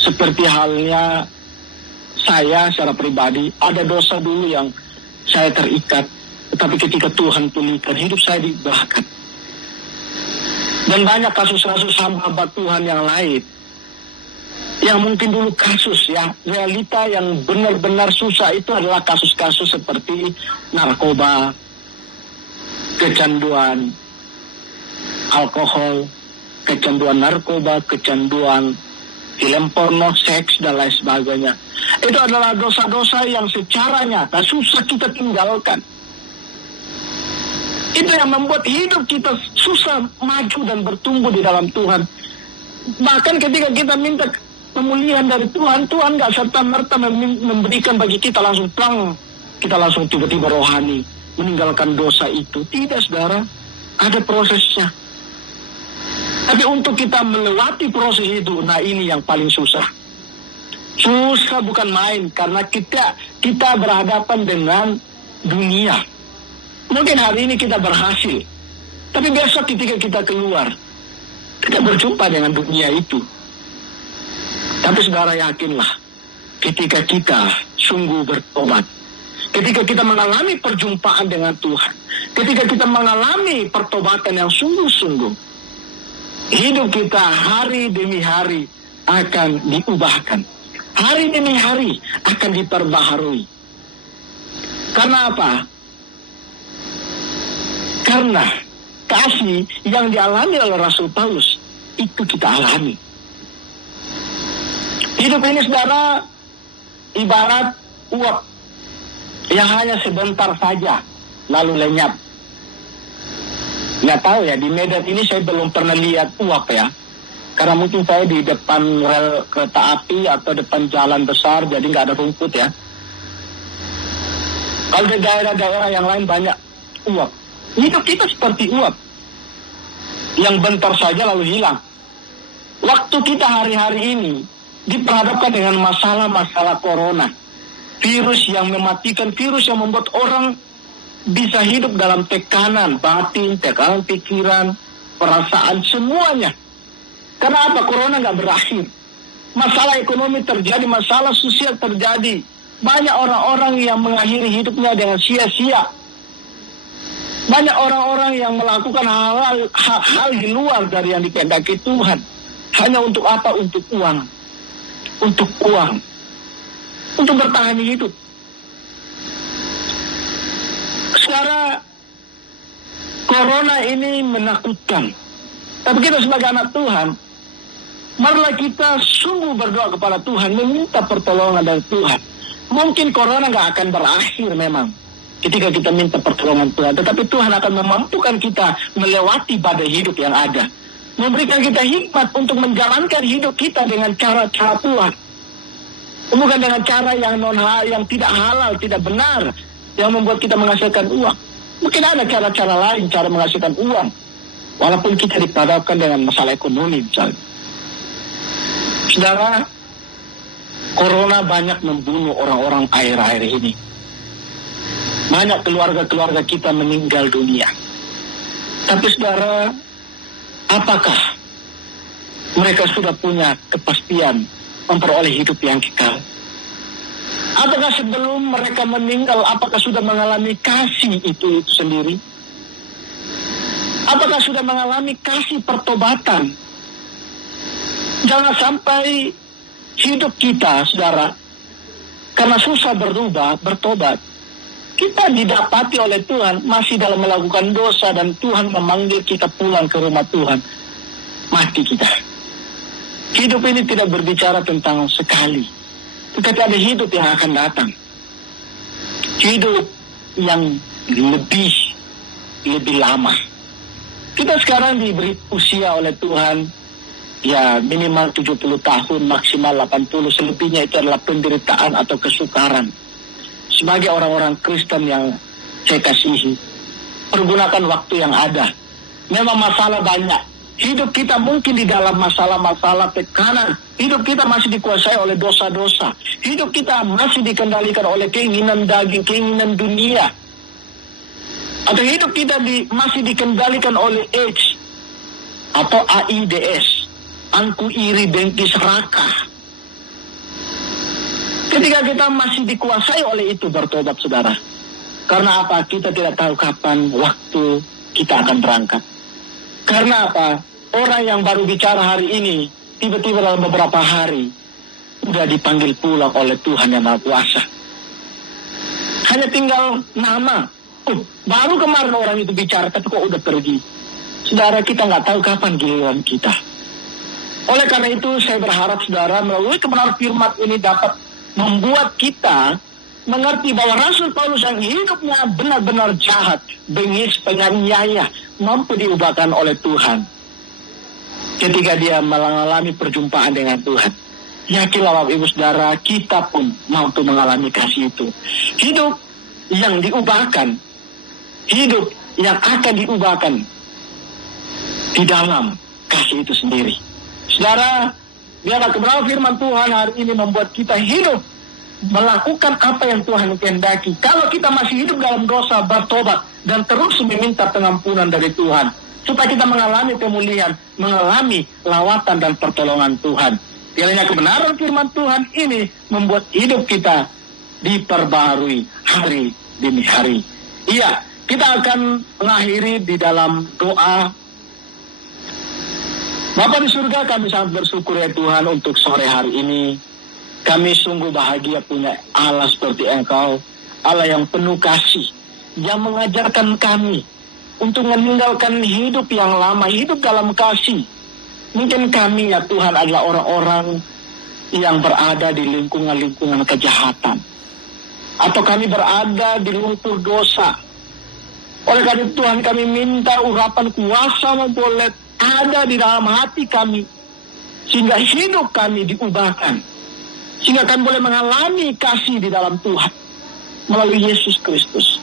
seperti halnya saya secara pribadi, ada dosa dulu yang saya terikat. Tetapi ketika Tuhan pulihkan, hidup saya diubahkan. Dan banyak kasus-kasus hamba Tuhan yang lain yang mungkin dulu kasus ya, realita yang benar-benar susah itu adalah kasus-kasus seperti narkoba, kecanduan alkohol, kecanduan narkoba, kecanduan film porno, seks, dan lain sebagainya. Itu adalah dosa-dosa yang secara nyata susah kita tinggalkan. Itu yang membuat hidup kita susah maju dan bertumbuh di dalam Tuhan. Bahkan ketika kita minta pemulihan dari Tuhan, Tuhan gak serta-merta memberikan bagi kita langsung plong, kita langsung tiba-tiba rohani, meninggalkan dosa itu. Tidak, saudara, ada prosesnya. Tapi untuk kita melewati proses itu, nah ini yang paling susah. Susah bukan main, karena kita berhadapan dengan dunia. Mungkin hari ini kita berhasil, tapi besok ketika kita keluar, kita berjumpa dengan dunia itu. Tapi saudara, yakinlah, ketika kita sungguh bertobat, ketika kita mengalami perjumpaan dengan Tuhan, ketika kita mengalami pertobatan yang sungguh-sungguh, hidup kita hari demi hari akan diubahkan. Hari demi hari akan diperbaharui. Karena apa? Karena kasih yang dialami oleh Rasul Paulus, itu kita alami. Hidup ini, saudara, ibarat uap yang hanya sebentar saja, lalu lenyap. Nggak tahu ya, di Medan ini saya belum pernah lihat uap ya. Karena mungkin saya di depan rel kereta api atau depan jalan besar, jadi nggak ada rumput ya. Kalau di daerah-daerah yang lain banyak uap. Hidup kita seperti uap yang bentar saja lalu hilang. Waktu kita hari-hari ini diperhadapkan dengan masalah-masalah corona, virus yang mematikan, virus yang membuat orang bisa hidup dalam tekanan batin, tekanan pikiran, perasaan, semuanya. Karena apa? Corona nggak berakhir. Masalah ekonomi terjadi, masalah sosial terjadi. Banyak orang-orang yang mengakhiri hidupnya dengan sia-sia. Banyak orang-orang yang melakukan hal di luar dari yang dikehendaki Tuhan. Hanya untuk apa? Untuk uang. Untuk uang. untuk bertahan hidup. Secara corona ini menakutkan. Tapi kita sebagai anak Tuhan, marilah kita sungguh berdoa kepada Tuhan, meminta pertolongan dari Tuhan. Mungkin corona nggak akan berakhir memang ketika kita minta pertolongan Tuhan. Tetapi Tuhan akan memampukan kita melewati badai hidup yang ada. Memberikan kita hikmat untuk menjalankan hidup kita dengan cara-cara Tuhan. Bukan dengan cara yang yang tidak halal, tidak benar, yang membuat kita menghasilkan uang. Mungkin ada cara-cara lain, cara menghasilkan uang. Walaupun kita dipadamkan dengan masalah ekonomi misalnya. Saudara, corona banyak membunuh orang-orang akhir-akhir ini. Banyak keluarga-keluarga kita meninggal dunia. Tapi saudara, apakah mereka sudah punya kepastian memperoleh hidup yang kekal? Apakah sebelum mereka meninggal, apakah sudah mengalami kasih itu sendiri? Apakah sudah mengalami kasih pertobatan? Jangan sampai hidup kita, saudara, karena susah berubah, bertobat, kita didapati oleh Tuhan masih dalam melakukan dosa dan Tuhan memanggil kita pulang ke rumah Tuhan. Mati kita. Hidup ini tidak berbicara tentang sekali, tetapi ada hidup yang akan datang. Hidup yang lebih lama. Kita sekarang diberi usia oleh Tuhan, ya minimal 70 tahun, maksimal 80, selebihnya itu adalah penderitaan atau kesukaran. Sebagai orang-orang Kristen yang saya kasihi, pergunakan waktu yang ada. Memang masalah banyak. Hidup kita mungkin di dalam masalah-masalah tekanan. Hidup kita masih dikuasai oleh dosa-dosa. Hidup kita masih dikendalikan oleh keinginan daging, keinginan dunia. Atau hidup kita masih dikendalikan oleh AIDS atau AIDS, angku, iri, dengki, serakah. Ketika kita masih dikuasai oleh itu, bertobat saudara. Karena apa? Kita tidak tahu kapan waktu kita akan berangkat. Karena apa? Orang yang baru bicara hari ini, tiba-tiba dalam beberapa hari, sudah dipanggil pulang oleh Tuhan yang Maha Kuasa. Hanya tinggal nama. Baru kemarin orang itu bicara, tapi kok udah pergi. Saudara, kita nggak tahu kapan giliran kita. Oleh karena itu, saya berharap saudara melalui kebenaran firman ini dapat membuat kita mengerti bahwa Rasul Paulus yang hidupnya benar-benar jahat, bengis, penganiaya, mampu diubahkan oleh Tuhan. Ketika dia mengalami perjumpaan dengan Tuhan. Yakinlah Bapak Ibu Saudara, kita pun mampu mengalami kasih itu. Hidup yang diubahkan, hidup yang akan diubahkan di dalam kasih itu sendiri. Saudara, biarlah kebenaran firman Tuhan hari ini membuat kita hidup melakukan apa yang Tuhan kehendaki. Kalau kita masih hidup dalam dosa, bertobat dan terus meminta pengampunan dari Tuhan, supaya kita mengalami pemulihan, mengalami lawatan dan pertolongan Tuhan. Kiranya kebenaran firman Tuhan ini membuat hidup kita diperbaharui hari demi hari. Iya, kita akan mengakhiri di dalam doa. Bapa di surga, kami sangat bersyukur ya Tuhan untuk sore hari ini. Kami sungguh bahagia punya Allah seperti Engkau, Allah yang penuh kasih, yang mengajarkan kami untuk meninggalkan hidup yang lama, hidup dalam kasih. Mungkin kami ya Tuhan adalah orang-orang yang berada di lingkungan-lingkungan kejahatan. Atau kami berada di lumpur dosa. Oleh karena itu Tuhan, kami minta urapan kuasa boleh ada di dalam hati kami, sehingga hidup kami diubahkan, sehingga kami boleh mengalami kasih di dalam Tuhan melalui Yesus Kristus.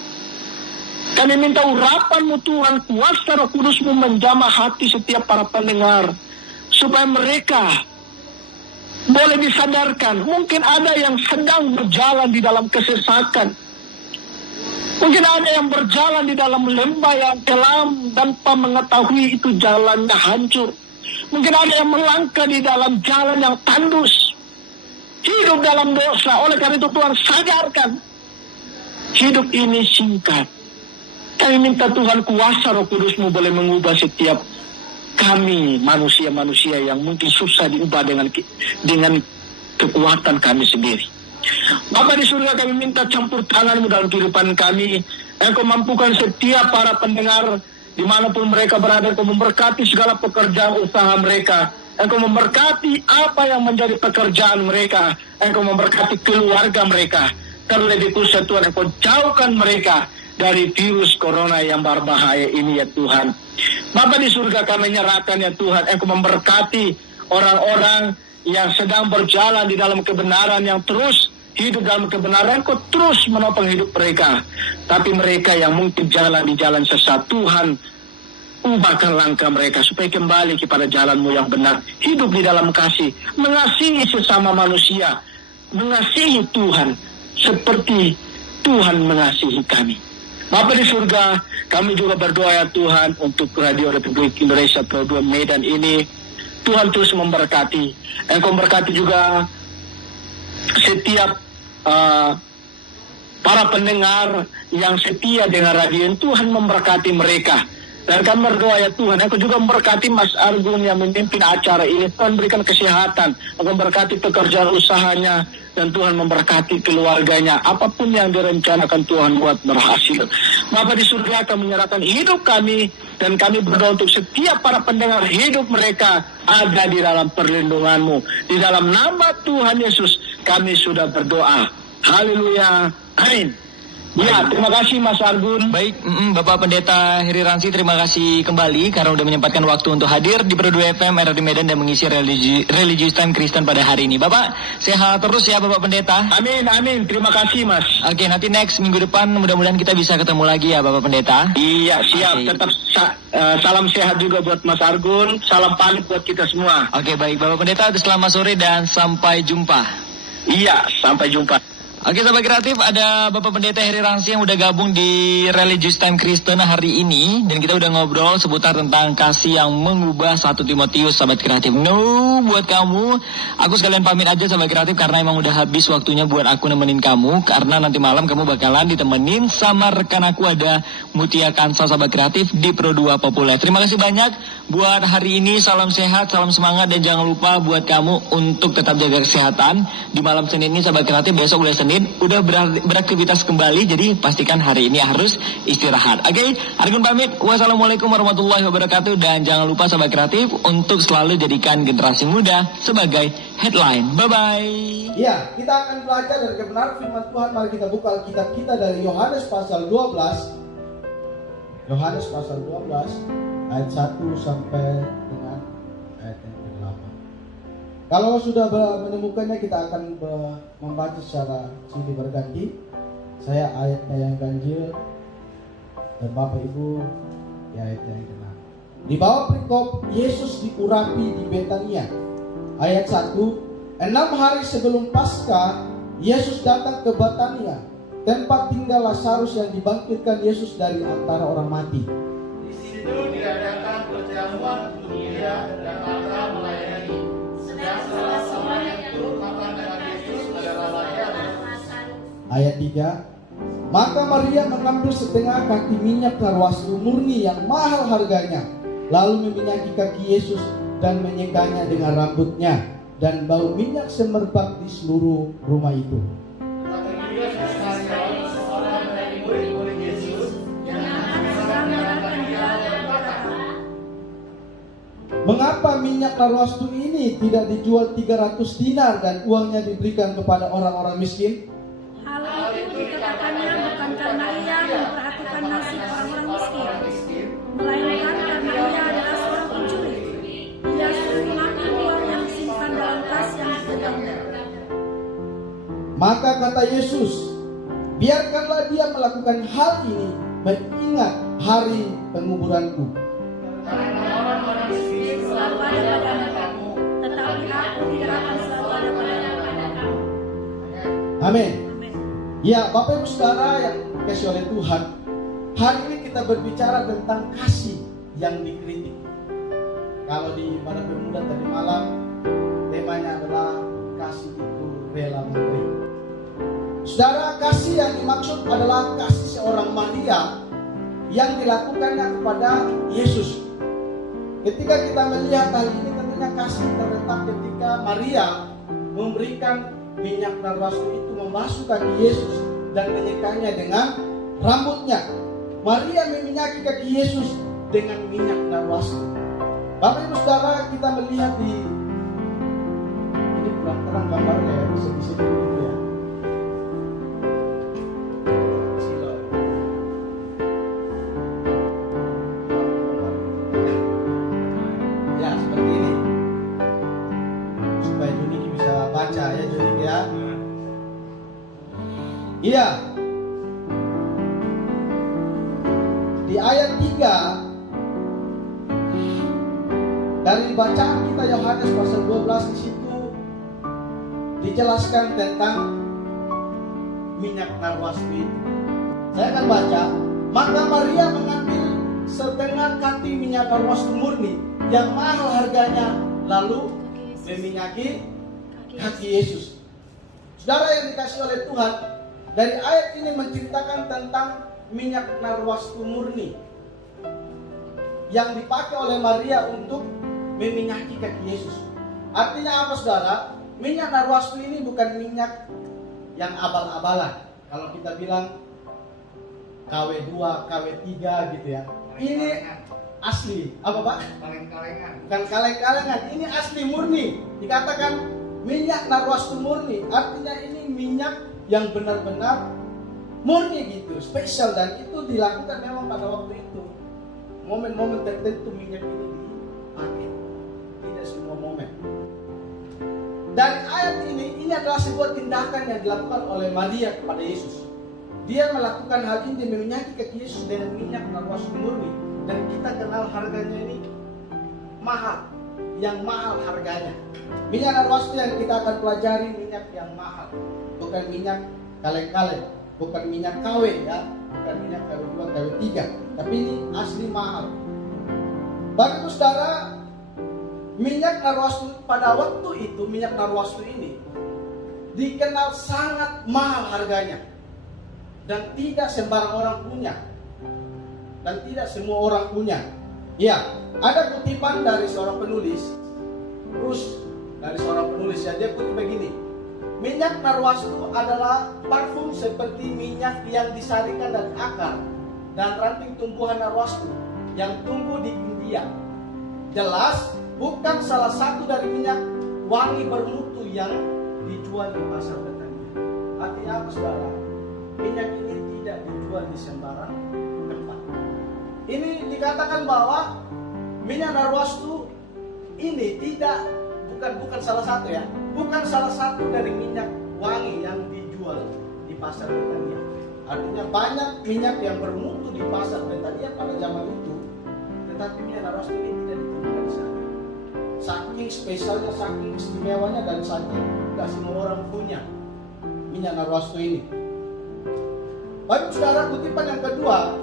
Kami minta urapan-Mu Tuhan, kuasa Roh Kudus-Mu menjamah hati setiap para pendengar, supaya mereka boleh disadarkan. Mungkin ada yang sedang berjalan di dalam kesesakan. Mungkin ada yang berjalan di dalam lembah yang kelam tanpa mengetahui itu jalannya hancur. Mungkin ada yang melangkah di dalam jalan yang tandus, hidup dalam dosa. Oleh karena itu Tuhan sadarkan, hidup ini singkat. Kami minta Tuhan kuasa Roh Kudus-Mu boleh mengubah setiap kami manusia-manusia yang mungkin susah diubah dengan kekuatan kami sendiri. Bapa di surga, kami minta campur tangan-Mu dalam kehidupan kami. Engkau mampukan setiap para pendengar dimanapun mereka berada. Engkau memberkati segala pekerjaan usaha mereka. Engkau memberkati apa yang menjadi pekerjaan mereka. Engkau memberkati keluarga mereka. Terlebih khusus Tuhan, Engkau jauhkan mereka dari virus corona yang berbahaya ini ya Tuhan. Bapa di surga, kami menyerahkan ya Tuhan. Engkau memberkati orang-orang yang sedang berjalan di dalam kebenaran, yang terus hidup dalam kebenaran. Engkau terus menopang hidup mereka. Tapi mereka yang mungkin jalan di jalan sesat, Tuhan, ubahkan langkah mereka supaya kembali kepada jalan-Mu yang benar. Hidup di dalam kasih, mengasihi sesama manusia, mengasihi Tuhan seperti Tuhan mengasihi kami. Bapa di surga, kami juga berdoa ya Tuhan untuk Radio Republik Indonesia Pro 2 Medan ini. Tuhan terus memberkati. Engkau memberkati juga setiap para pendengar yang setia dengan radio. Tuhan memberkati mereka. Dan kami berdoa ya Tuhan, Engkau juga memberkati Mas Argun yang memimpin acara ini. Tuhan berikan kesehatan, Engkau memberkati pekerjaan usahanya, dan Tuhan memberkati keluarganya. Apapun yang direncanakan Tuhan buat berhasil. Bapa di surga, kami menyerahkan hidup kami, dan kami berdoa untuk setiap para pendengar, hidup mereka ada di dalam perlindungan-Mu. Di dalam nama Tuhan Yesus, kami sudah berdoa. Haleluya. Amin. Ya, terima kasih Mas Argun. Baik, Bapak Pendeta Heri Ransi, terima kasih kembali karena sudah menyempatkan waktu untuk hadir di Pro 2 FM RRI Medan dan mengisi Religious Time Kristen pada hari ini. Bapak, sehat terus ya Bapak Pendeta. Amin, amin. Terima kasih Mas. Oke, nanti next minggu depan mudah-mudahan kita bisa ketemu lagi ya Bapak Pendeta. Iya, siap. Oke. Tetap salam sehat juga buat Mas Argun. Salam pamit buat kita semua. Oke, baik Bapak Pendeta, selamat sore dan sampai jumpa. Iya, sampai jumpa. Oke Sahabat Kreatif, ada Bapak Pendeta Heri Ransi yang udah gabung di Religious Time Kristen hari ini. Dan kita udah ngobrol seputar tentang kasih yang mengubah 1 Timotius, Sahabat Kreatif. No, buat kamu, aku sekalian pamit aja Sahabat Kreatif karena emang udah habis waktunya buat aku nemenin kamu. Karena nanti malam kamu bakalan ditemenin sama rekan aku, ada Mutia Kansa, Sahabat Kreatif, di Pro 2 Populer. Terima kasih banyak buat hari ini, salam sehat, salam semangat, dan jangan lupa buat kamu untuk tetap jaga kesehatan. Di malam Senin ini Sahabat Kreatif, besok mulai Senin udah beraktivitas kembali, jadi pastikan hari ini harus istirahat. Oke, Argun pamit. Wassalamualaikum warahmatullahi wabarakatuh, dan jangan lupa Sahabat Kreatif untuk selalu jadikan generasi muda sebagai headline. Bye-bye. Ya, kita akan belajar dari kebenaran firman Tuhan. Mari kita buka Alkitab kita dari Yohanes pasal 12. Yohanes pasal 12 ayat 1 sampai dengan ayat yang ke-8. Kalau sudah menemukannya, kita akan membaca secara silih berganti. Saya ayatnya yang ganjil dan Bapak Ibu ya ayatnya yang genap. Di bawah perikop Yesus diurapi di Betania. Ayat 1. 6 hari sebelum Paskah, Yesus datang ke Betania, tempat tinggal Lazarus yang dibangkitkan Yesus dari antara orang mati. Di situ diadakan perjamuan untuk dia dan Marta melayani. Sedang salah seorang itu makan dengan Yesus adalah Lazarus. Ayat 3. Maka Maria mengambil setengah kaki minyak narwastu murni yang mahal harganya, lalu meminyaki kaki Yesus dan menyekanya dengan rambutnya, dan bau minyak semerbak di seluruh rumah itu. Mengapa minyak narwastu ini tidak dijual 300 dinar dan uangnya diberikan kepada orang-orang miskin? Hal itu dikatakannya bukan karena ia memperhatikan nasib orang-orang miskin, melainkan karena ia adalah seorang pencuri. Ia sudah mengambil uang yang disimpan dalam tas yang dipegangnya. Maka kata Yesus, biarkanlah dia melakukan hal ini mengingat hari penguburanku. Karena orang-orang miskin selalu ada pada kamu, tetapi aku tidak akan selalu ada pada kamu. Amin. Ya, Bapak Ibu Saudara yang dikasihi oleh Tuhan, hari ini kita berbicara tentang kasih yang dikritik. Kalau di ibadah pemuda tadi malam, temanya adalah kasih itu rela memberi. Saudara, kasih yang dimaksud adalah kasih seorang Maria yang dilakukannya kepada Yesus. Ketika kita melihat hal ini, tentunya kasih terletak ketika Maria memberikan minyak narwastu itu membasuh kaki Yesus dan menyekanya dengan rambutnya. Maria meminyaki kaki Yesus dengan minyak narwastu. Bapak Ibu Saudara, kita melihat ini kurang terang gambarnya ya, bisa begitu ya. Ya, seperti ini. Supaya Juniki bisa baca ya, Juniki ya. Iya. Di ayat 3 dari bacaan kita Yohanes pasal 12 di situ dijelaskan tentang minyak narwastu itu. Saya akan baca. Maka Maria mengambil setengah kati minyak narwastu murni yang mahal harganya, lalu meminyaki kaki Yesus. Saudara yang dikasih oleh Tuhan, dari ayat ini menceritakan tentang minyak narwastu murni yang dipakai oleh Maria untuk meminyaki kaki Yesus. Artinya apa saudara? Minyak narwastu ini bukan minyak yang abal-abalan. Kalau kita bilang KW2, KW3 gitu ya. Ini asli. Apa Pak? Kaleng-kalengan. Bukan kaleng-kalengan. Ini asli murni. Dikatakan minyak narwastu murni. Artinya ini minyak yang benar-benar murni gitu, spesial, dan itu dilakukan memang pada waktu itu. Momen-momen tertentu minyak ini dipakai. Tidak semua momen. Dari ayat ini adalah sebuah tindakan yang dilakukan oleh Maria kepada Yesus. Dia melakukan hal ini, dia meminyaki kaki Yesus dengan minyak narwastu murni. Dan kita kenal harganya ini mahal, yang mahal harganya. Minyak narwastu yang kita akan pelajari minyak yang mahal, bukan minyak kaleng-kaleng, bukan minyak KW ya, bukan minyak KW2, KW3, tapi ini asli mahal. Bagi saudara, minyak narwastu pada waktu itu, minyak narwastu ini dikenal sangat mahal harganya dan tidak sembarang orang punya, dan tidak semua orang punya. Ya, ada kutipan dari seorang penulis, ya, dia kutip begini: minyak narwastu adalah parfum seperti minyak yang disarikan dari akar dan ranting tumbuhan narwastu yang tumbuh di India. Jelas bukan salah satu dari minyak wangi bermutu yang dijual di pasar Betania. Artinya apa saudara? Minyak ini tidak dijual di sembarang tempat. Ini dikatakan bahwa minyak narwastu ini bukan salah satu ya, bukan salah satu dari minyak wangi yang dijual di pasar Betania. Artinya banyak minyak yang bermutu di pasar Betania pada zaman itu, tetapi minyak narwastu ini tidak ditemukan di sana. Saking spesialnya, saking istimewanya, dan saking tidak semua orang punya minyak narwastu ini. Baik saudara, kutipan yang kedua,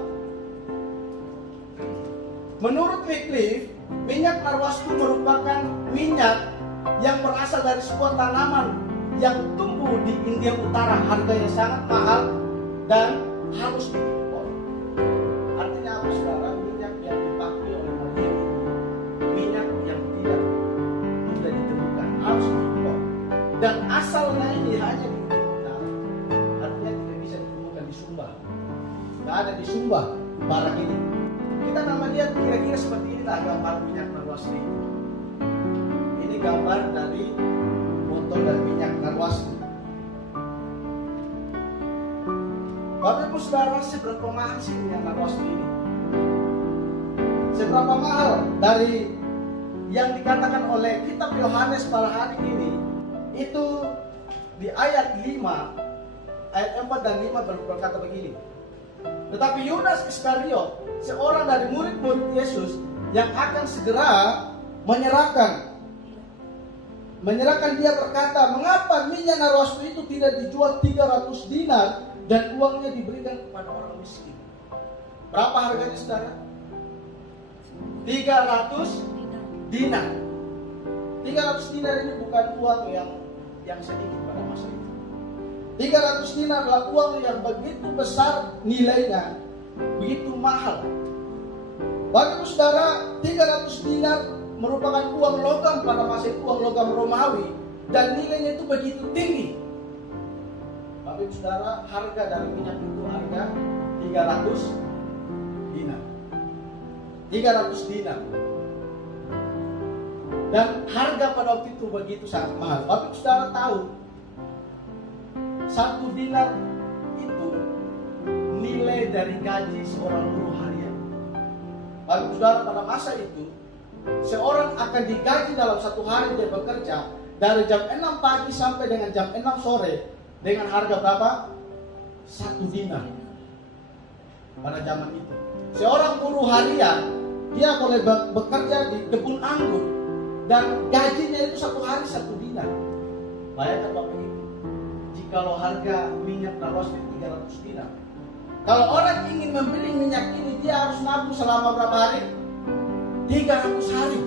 menurut Wycliffe, minyak narwastu merupakan minyak yang berasal dari sebuah tanaman yang tumbuh di India Utara. Harganya sangat mahal dan harus diimpor. Artinya apa saudara? Minyak yang dipakai oleh Maria ini minyak yang tidak mudah ditemukan, harus diimpor. Dan asalnya ini hanya di India Utara. Artinya tidak bisa ditemukan di Sumba. Tidak ada di Sumba barang ini. Kita nama lihat kira-kira seperti inilah gambar minyak narwastu ini. Ini gambar dari botol dan minyak narwastu. Bapak Ibu Saudara, seberapa mahal sih minyak narwastu ini? Seberapa mahal dari yang dikatakan oleh kitab Yohanes pada hari ini? Itu di ayat 5, ayat 4 dan 5 berkata begini: tetapi Yudas Iskariot, seorang dari murid-murid Yesus yang akan segera menyerahkan dia, berkata, mengapa minyak narwastu itu tidak dijual 300 dinar dan uangnya diberikan kepada orang miskin? Berapa harganya saudara? 300 dinar. 300 dinar ini bukan uang yang sedikit pada masa itu. 300 dinar adalah uang yang begitu besar nilainya, begitu mahal. Bagi saudara, 300 dinar merupakan uang logam pada masa itu, uang logam Romawi, dan nilainya itu begitu tinggi. Bapak Ibu Saudara, harga dari minyak itu harga 300 dinar. 300 dinar. Dan harga pada waktu itu begitu sangat mahal. Bapak Ibu Saudara tahu, 1 dinar itu nilai dari gaji seorang buruh harian. Bapak Ibu Saudara, pada masa itu seorang akan digaji dalam 1 hari dia bekerja dari jam 6 pagi sampai dengan jam 6 sore dengan harga berapa? 1 dinar. Pada zaman itu seorang buruh harian dia boleh bekerja di kebun anggur dan gajinya itu 1 hari 1 dinar. Bayangkan Bapak Ibu, jikalau harga minyak Narwaswi 300 dinar, kalau orang ingin membeli minyak ini dia harus nabung selama berapa hari? 300 hari.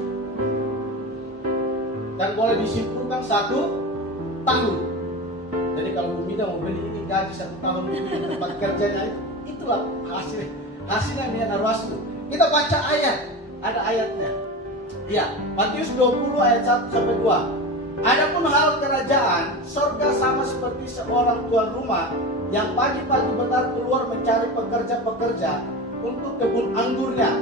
Dan boleh disimpulkan 1 tahun. Jadi kalau Bu Mida mau beli ini gaji 1 tahun ini tempat kerjanya, itulah hasilnya minyak Narwaswi. Kita baca ayat, ada ayatnya. Ya, Matius 20 ayat 1 sampai 2. Adapun hal kerajaan surga sama seperti seorang tuan rumah yang pagi-pagi benar keluar mencari pekerja-pekerja untuk kebun anggurnya.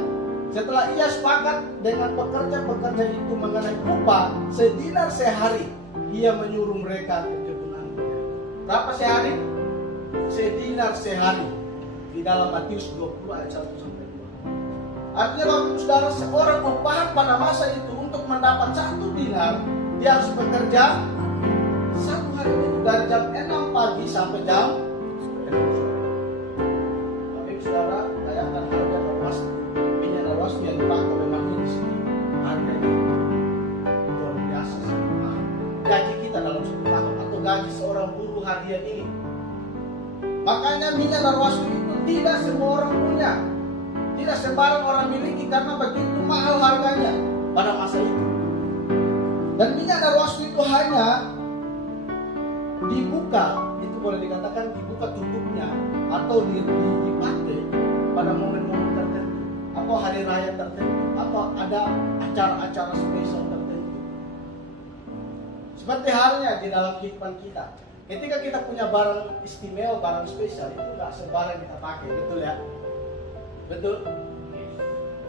Setelah ia sepakat dengan pekerja-pekerja itu mengenai upah sedinar sehari, ia menyuruh mereka ke kebun anggurnya. Berapa sehari? Sedinar sehari. Di dalam Matius 20 ayat 1 sampai 2. Artinya Bapak Ibu Saudara, seorang upahan pada masa itu untuk mendapat 1 dinar, dia harus bekerja 1 hari itu dari jam 6 pagi sampai jam 6 sore. Bapak Ibu Saudara, bayangkan harga Narwaswi. Minyak Narwaswi yang dipakai memang di sini harganya luar biasa sangat mahal. Gaji kita dalam 1 tahun atau gaji seorang buruh harian ini. Makanya minyak Narwaswi itu tidak semua orang punya, tidak sembarang orang miliki karena begitu mahal harganya pada masa itu. Dan minyak Narwaswi itu hanya dibuka, itu boleh dikatakan dibuka tutupnya atau dipakai pada momen-momen tertentu atau hari raya tertentu atau ada acara-acara spesial tertentu. Seperti halnya di dalam kehidupan kita. Ketika kita punya barang istimewa, barang spesial, itu nggak sembarang kita pakai, betul ya? Betul?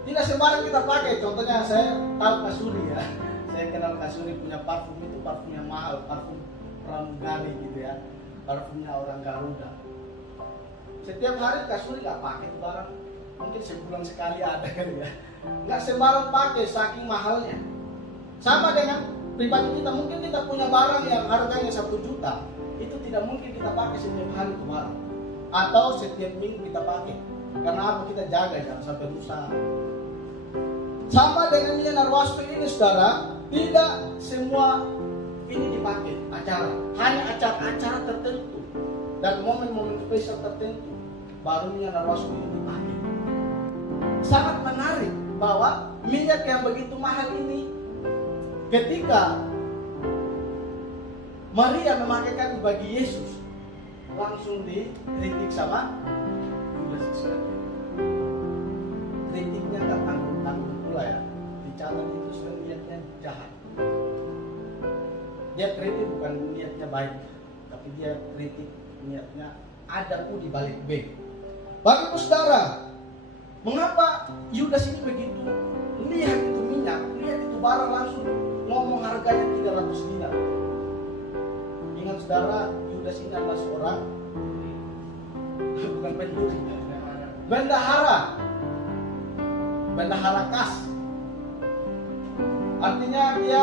Tidak sembarang kita pakai. Contohnya saya tahu Kasuri ya. Saya kenal Kasuri punya parfum itu parfum yang mahal, parfum pramugari gitu ya. Parfumnya orang Garuda. Setiap hari Kasuri nggak pakai itu barang. Mungkin sebulan sekali ada kali ya. Nggak sembarang pakai saking mahalnya. Sama dengan pribadi kita, mungkin kita punya barang yang harganya 1 juta. Itu tidak mungkin kita pakai setiap hari itu barang. Atau setiap minggu kita pakai. Karena apa? Kita jaga jangan sampai rusak. Sama dengan minyak Narwaswi ini saudara, tidak semua ini dipakai acara. Hanya acara-acara tertentu dan momen-momen spesial tertentu baru minyak Narwaswi ini dipakai. Sangat menarik bahwa minyak yang begitu mahal ini ketika Maria memakaikan bagi Yesus langsung dikritik sama Yudas Iskariot. Kritiknya nggak tanggung-tanggung pula ya. Dicatat itu sudah niatnya jahat. Dia kritik bukan niatnya baik, tapi dia kritik niatnya ada U di balik B. Bagi saudara, mengapa Yudas ini begitu lihat itu minyak, lihat itu barang langsung ngomong harganya 300 dinar. Ingat saudara, Yudas ini adalah seorang bukan pencuri, bendahara kas. Artinya dia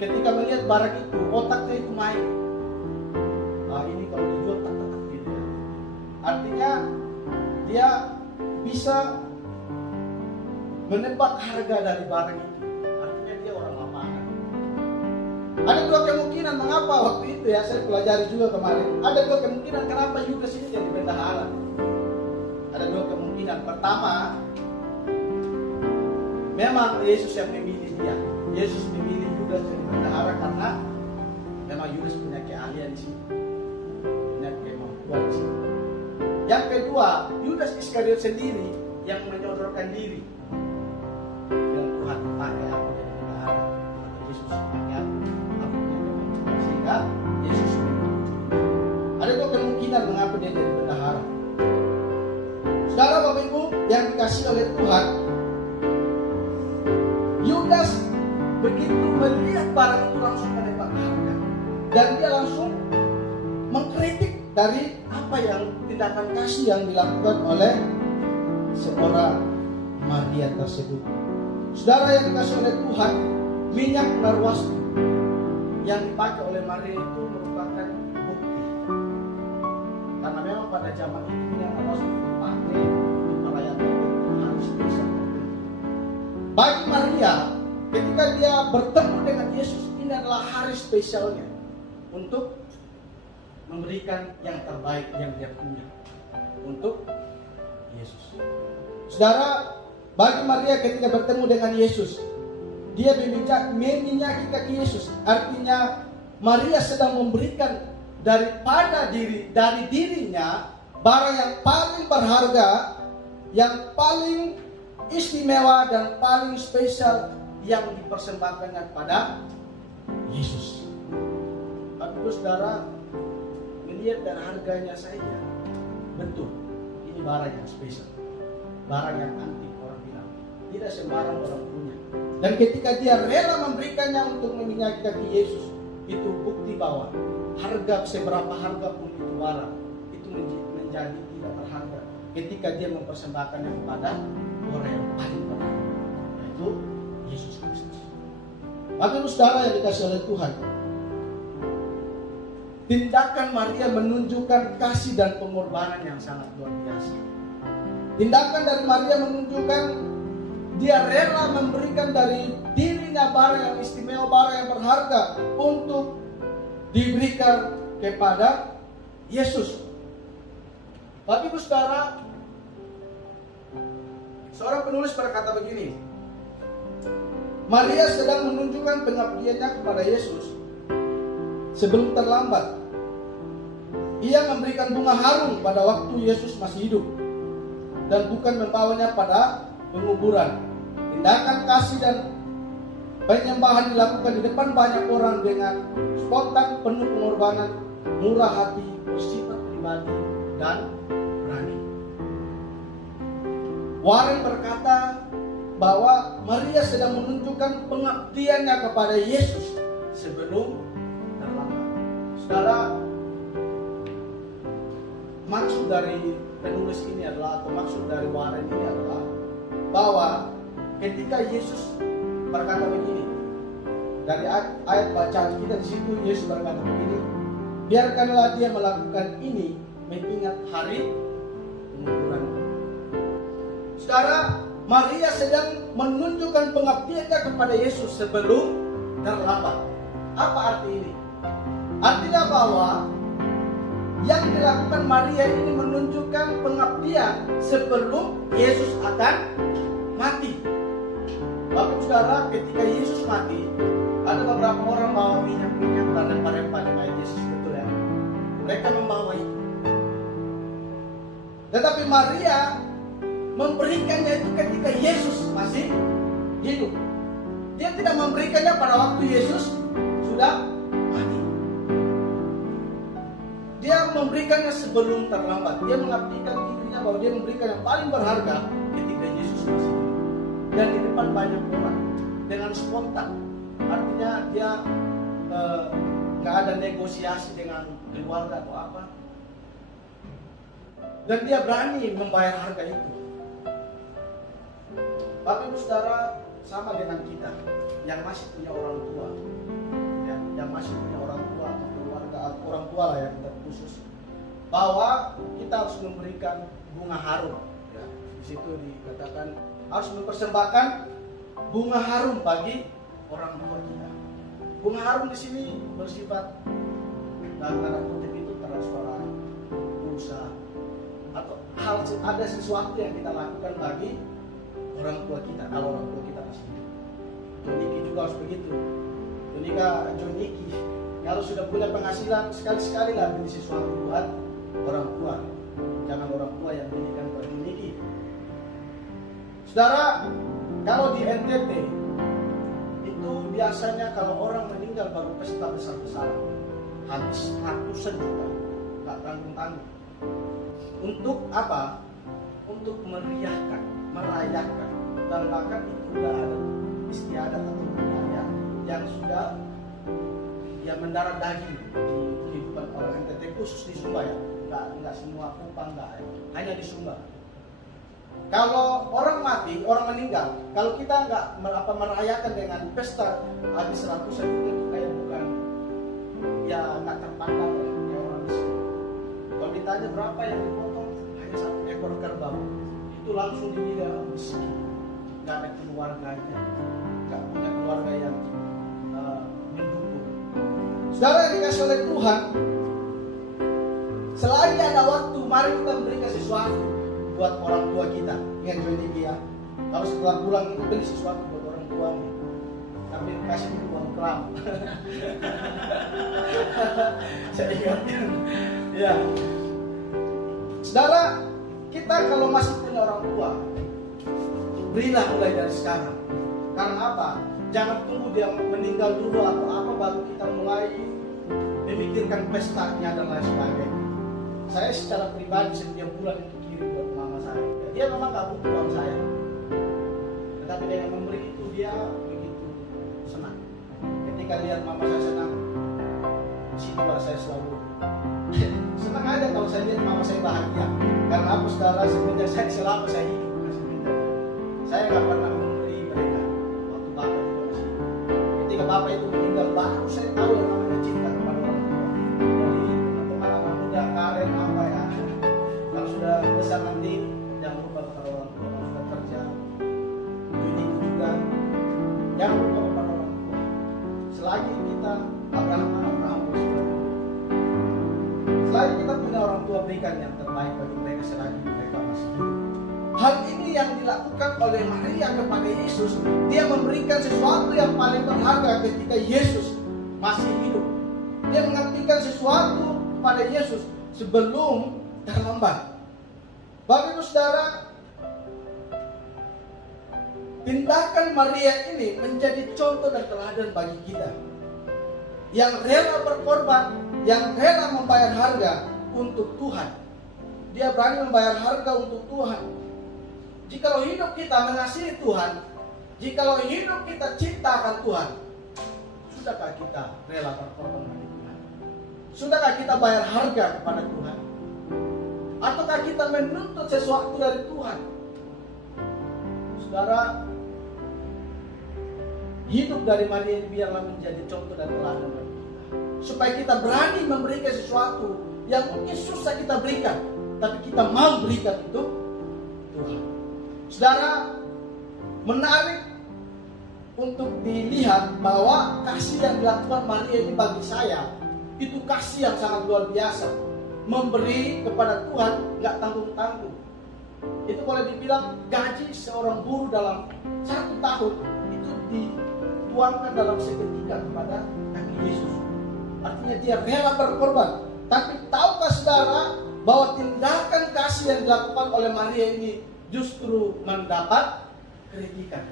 ketika melihat barang itu, otaknya itu main. Nah, ini kalau dijual tak gitu ya. Artinya dia bisa menebak harga dari barang itu. Artinya dia orang lapangan. Ada 2 kemungkinan mengapa waktu itu ya, saya pelajari juga kemarin. Ada 2 kemungkinan kenapa Yudas ini jadi bendahara. Ada 2 kemungkinan. Pertama, memang Yesus yang memilih dia. Yesus memilih Yudas jadi bendahara karena memang Yudas punya keahlian di sini, punya kemampuan di sini. Yang kedua, Yudas Iskariot sendiri yang menyodorkan diri. Dan Tuhan pakai aku jadi bendahara, atau Yesus pakai aku punya kemampuan, sehingga Yesus memilih. melihat barang itu langsung menembak harga. Dan dia langsung mengkritik dari apa yang tindakan kasih yang dilakukan oleh seorang Maria tersebut. Saudara yang dikasih oleh Tuhan, minyak narwastu yang dipakai oleh Maria itu merupakan bukti. Karena memang pada zaman itu minyak narwastu dipakai di perayaan hari spesial. Bagi Maria, ketika dia bertemu dengan Yesus, ini adalah hari spesialnya untuk memberikan yang terbaik yang dia punya untuk Yesus. Saudara, bagi Maria ketika bertemu dengan Yesus, dia meminyaki kaki Yesus. Artinya Maria sedang memberikan dari dirinya barang yang paling berharga, yang paling istimewa dan paling spesial yang dipersembahkannya kepada Yesus. Tapi saudara, melihat dan harganya saja, betul ini barang yang spesial, barang yang antik orang bilang, tidak sembarang orang punya. Dan ketika dia rela memberikannya untuk meminyaki kaki Yesus, itu bukti bahwa harga seberapa harga pun itu barang itu menjadi tidak berharga ketika dia mempersembahkannya kepada orang yang paling berharga, yaitu Yesus Kristus. Bapak saudara yang dikasih oleh Tuhan, tindakan Maria menunjukkan kasih dan pengorbanan yang sangat luar biasa. Tindakan dari Maria menunjukkan dia rela memberikan dari dirinya barang yang istimewa, barang yang berharga untuk diberikan kepada Yesus. Bapak Ibu Saudara, seorang penulis berkata begini, Maria sedang menunjukkan pengabdiannya kepada Yesus sebelum terlambat. Ia memberikan bunga harum pada waktu Yesus masih hidup dan bukan membawanya pada penguburan. Tindakan kasih dan penyembahan dilakukan di depan banyak orang dengan spontan, penuh pengorbanan, murah hati, bersifat pribadi dan berani. Warren berkata bahwa Maria sedang menunjukkan pengabdiannya kepada Yesus sebelum terlambat. Saudara, maksud dari penulis ini adalah, atau maksud dari Warren ini adalah bahwa ketika Yesus berkata begini, dari ayat bacaan kita di situ Yesus berkata begini, biarkanlah dia melakukan ini mengingat hari penguburan. Saudara, Maria sedang menunjukkan pengabdiannya kepada Yesus sebelum terlambat. Apa arti ini? Artinya bahwa yang dilakukan Maria ini menunjukkan pengabdian sebelum Yesus akan mati. Bapak saudara, ketika Yesus mati, ada beberapa orang bawa minyak-minyak dan rempah-rempah di mayat Yesus, betul ya? Mereka membawa itu. Tetapi Maria memberikannya itu ketika Yesus masih hidup. Dia tidak memberikannya pada waktu Yesus sudah mati. Dia memberikannya sebelum terlambat. Dia mengabdikan dirinya bahwa dia memberikan yang paling berharga ketika Yesus masih hidup. Dan di depan banyak orang dengan spontan. Artinya dia gak ada negosiasi dengan keluarga atau apa. Dan dia berani membayar harga itu. Bapak Ibu Saudara, sama dengan kita yang masih punya orang tua, ya, yang masih punya orang tua atau keluarga, orang tua lah yang terkhusus, bahwa kita harus memberikan bunga harum. Ya, di situ dikatakan harus mempersembahkan bunga harum bagi orang tua kita. Bunga harum di sini bersifat dalam tanda kutip itu transparan, pulsa, atau hal ada sesuatu yang kita lakukan bagi orang tua kita kalau orang tua kita masih hidup. Joniki juga harus begitu. Joniki kalau sudah punya penghasilan sekali-sekali lah beli sesuatu buat orang tua. Jangan orang tua yang belikan buat Joniki. Saudara, kalau di NTT itu biasanya kalau orang meninggal baru pesta besar-besaran, habis ratusan juta, tak tanggung-tanggung. Untuk apa? Untuk meriahkan, merayakan, dan bahkan itu sudah ada istiadat atau budaya yang sudah mendarah daging di kehidupan orang NTT, khusus di Sumba ya, nggak semua Kupang, nggak ya, hanya di Sumba. Kalau orang mati, orang meninggal, kalau kita nggak merayakan dengan pesta habis 100 itu kayak bukan, ya nggak terpandang oleh orang miskin. Kalau ditanya berapa yang dipotong, hanya 1 ekor kerbau, itu langsung dibilang miskin, nggak ada keluarganya, nggak punya keluarga yang mendukung. Saudara yang dikasih oleh Tuhan, selagi ada waktu, mari kita memberikan sesuatu buat orang tua kita. Ingat ini ya, kalau setelah pulang itu beli sesuatu buat orang tua, tapi kasih uang kram. Saya ingatkan, ya. Saudara, kita kalau masih punya orang tua, berilah mulai dari sekarang. Karena apa? Jangan tunggu dia meninggal dulu atau apa baru kita mulai memikirkan pestanya dan lain sebagainya. Saya secara pribadi setiap bulan itu kirim buat mama saya. Dia memang gak butuh uang saya, tetapi dengan memberi itu dia begitu senang. Ketika lihat mama saya senang, disitulah saya selalu senang aja kalau saya lihat mama saya bahagia. Karena apa saudara, semenjak saya selama saya hidup, saya gak pernah memberi mereka waktu bapak itu masih hidup. Ketika bapak itu meninggal, baru saya tahu yang namanya cinta kepada orang tua. Jadi teman-teman anak muda, karen apa ya, kalau sudah besar nanti jangan lupa kepada orang tua. Kalau sudah kerja, ini juga jangan lupa kepada orang tua. Selagi kita Abraham, selagi kita punya orang tua, berikan yang terbaik bagi mereka selagi mereka masih hidup. Hal ini yang dilakukan oleh Maria kepada Yesus. Dia memberikan sesuatu yang paling berharga ketika Yesus masih hidup. Dia mengabdikan sesuatu pada Yesus sebelum terlambat. Bapak Ibu Saudara, tindakan Maria ini menjadi contoh dan teladan bagi kita, yang rela berkorban, yang rela membayar harga untuk Tuhan. Dia berani membayar harga untuk Tuhan. Jikalau hidup kita mengasihi Tuhan, jikalau hidup kita cinta akan Tuhan, sudahkah kita rela berkorban bagi Tuhan? Sudahkah kita bayar harga kepada Tuhan? Ataukah kita menuntut sesuatu dari Tuhan? Saudara, hidup dari Maria ini biarlah menjadi contoh dan teladan bagi kita, supaya kita berani memberikan sesuatu yang mungkin susah kita berikan, tapi kita mau berikan itu Tuhan. Saudara, menarik untuk dilihat bahwa kasih yang dilakukan Maria ini bagi saya itu kasih yang sangat luar biasa. Memberi kepada Tuhan nggak tanggung-tanggung. Itu boleh dibilang gaji seorang buruh dalam 1 tahun itu dituangkan dalam seketika kepada kaki Yesus. Artinya dia rela berkorban. Tapi tahukah saudara bahwa tindakan kasih yang dilakukan oleh Maria ini justru mendapat kritikan?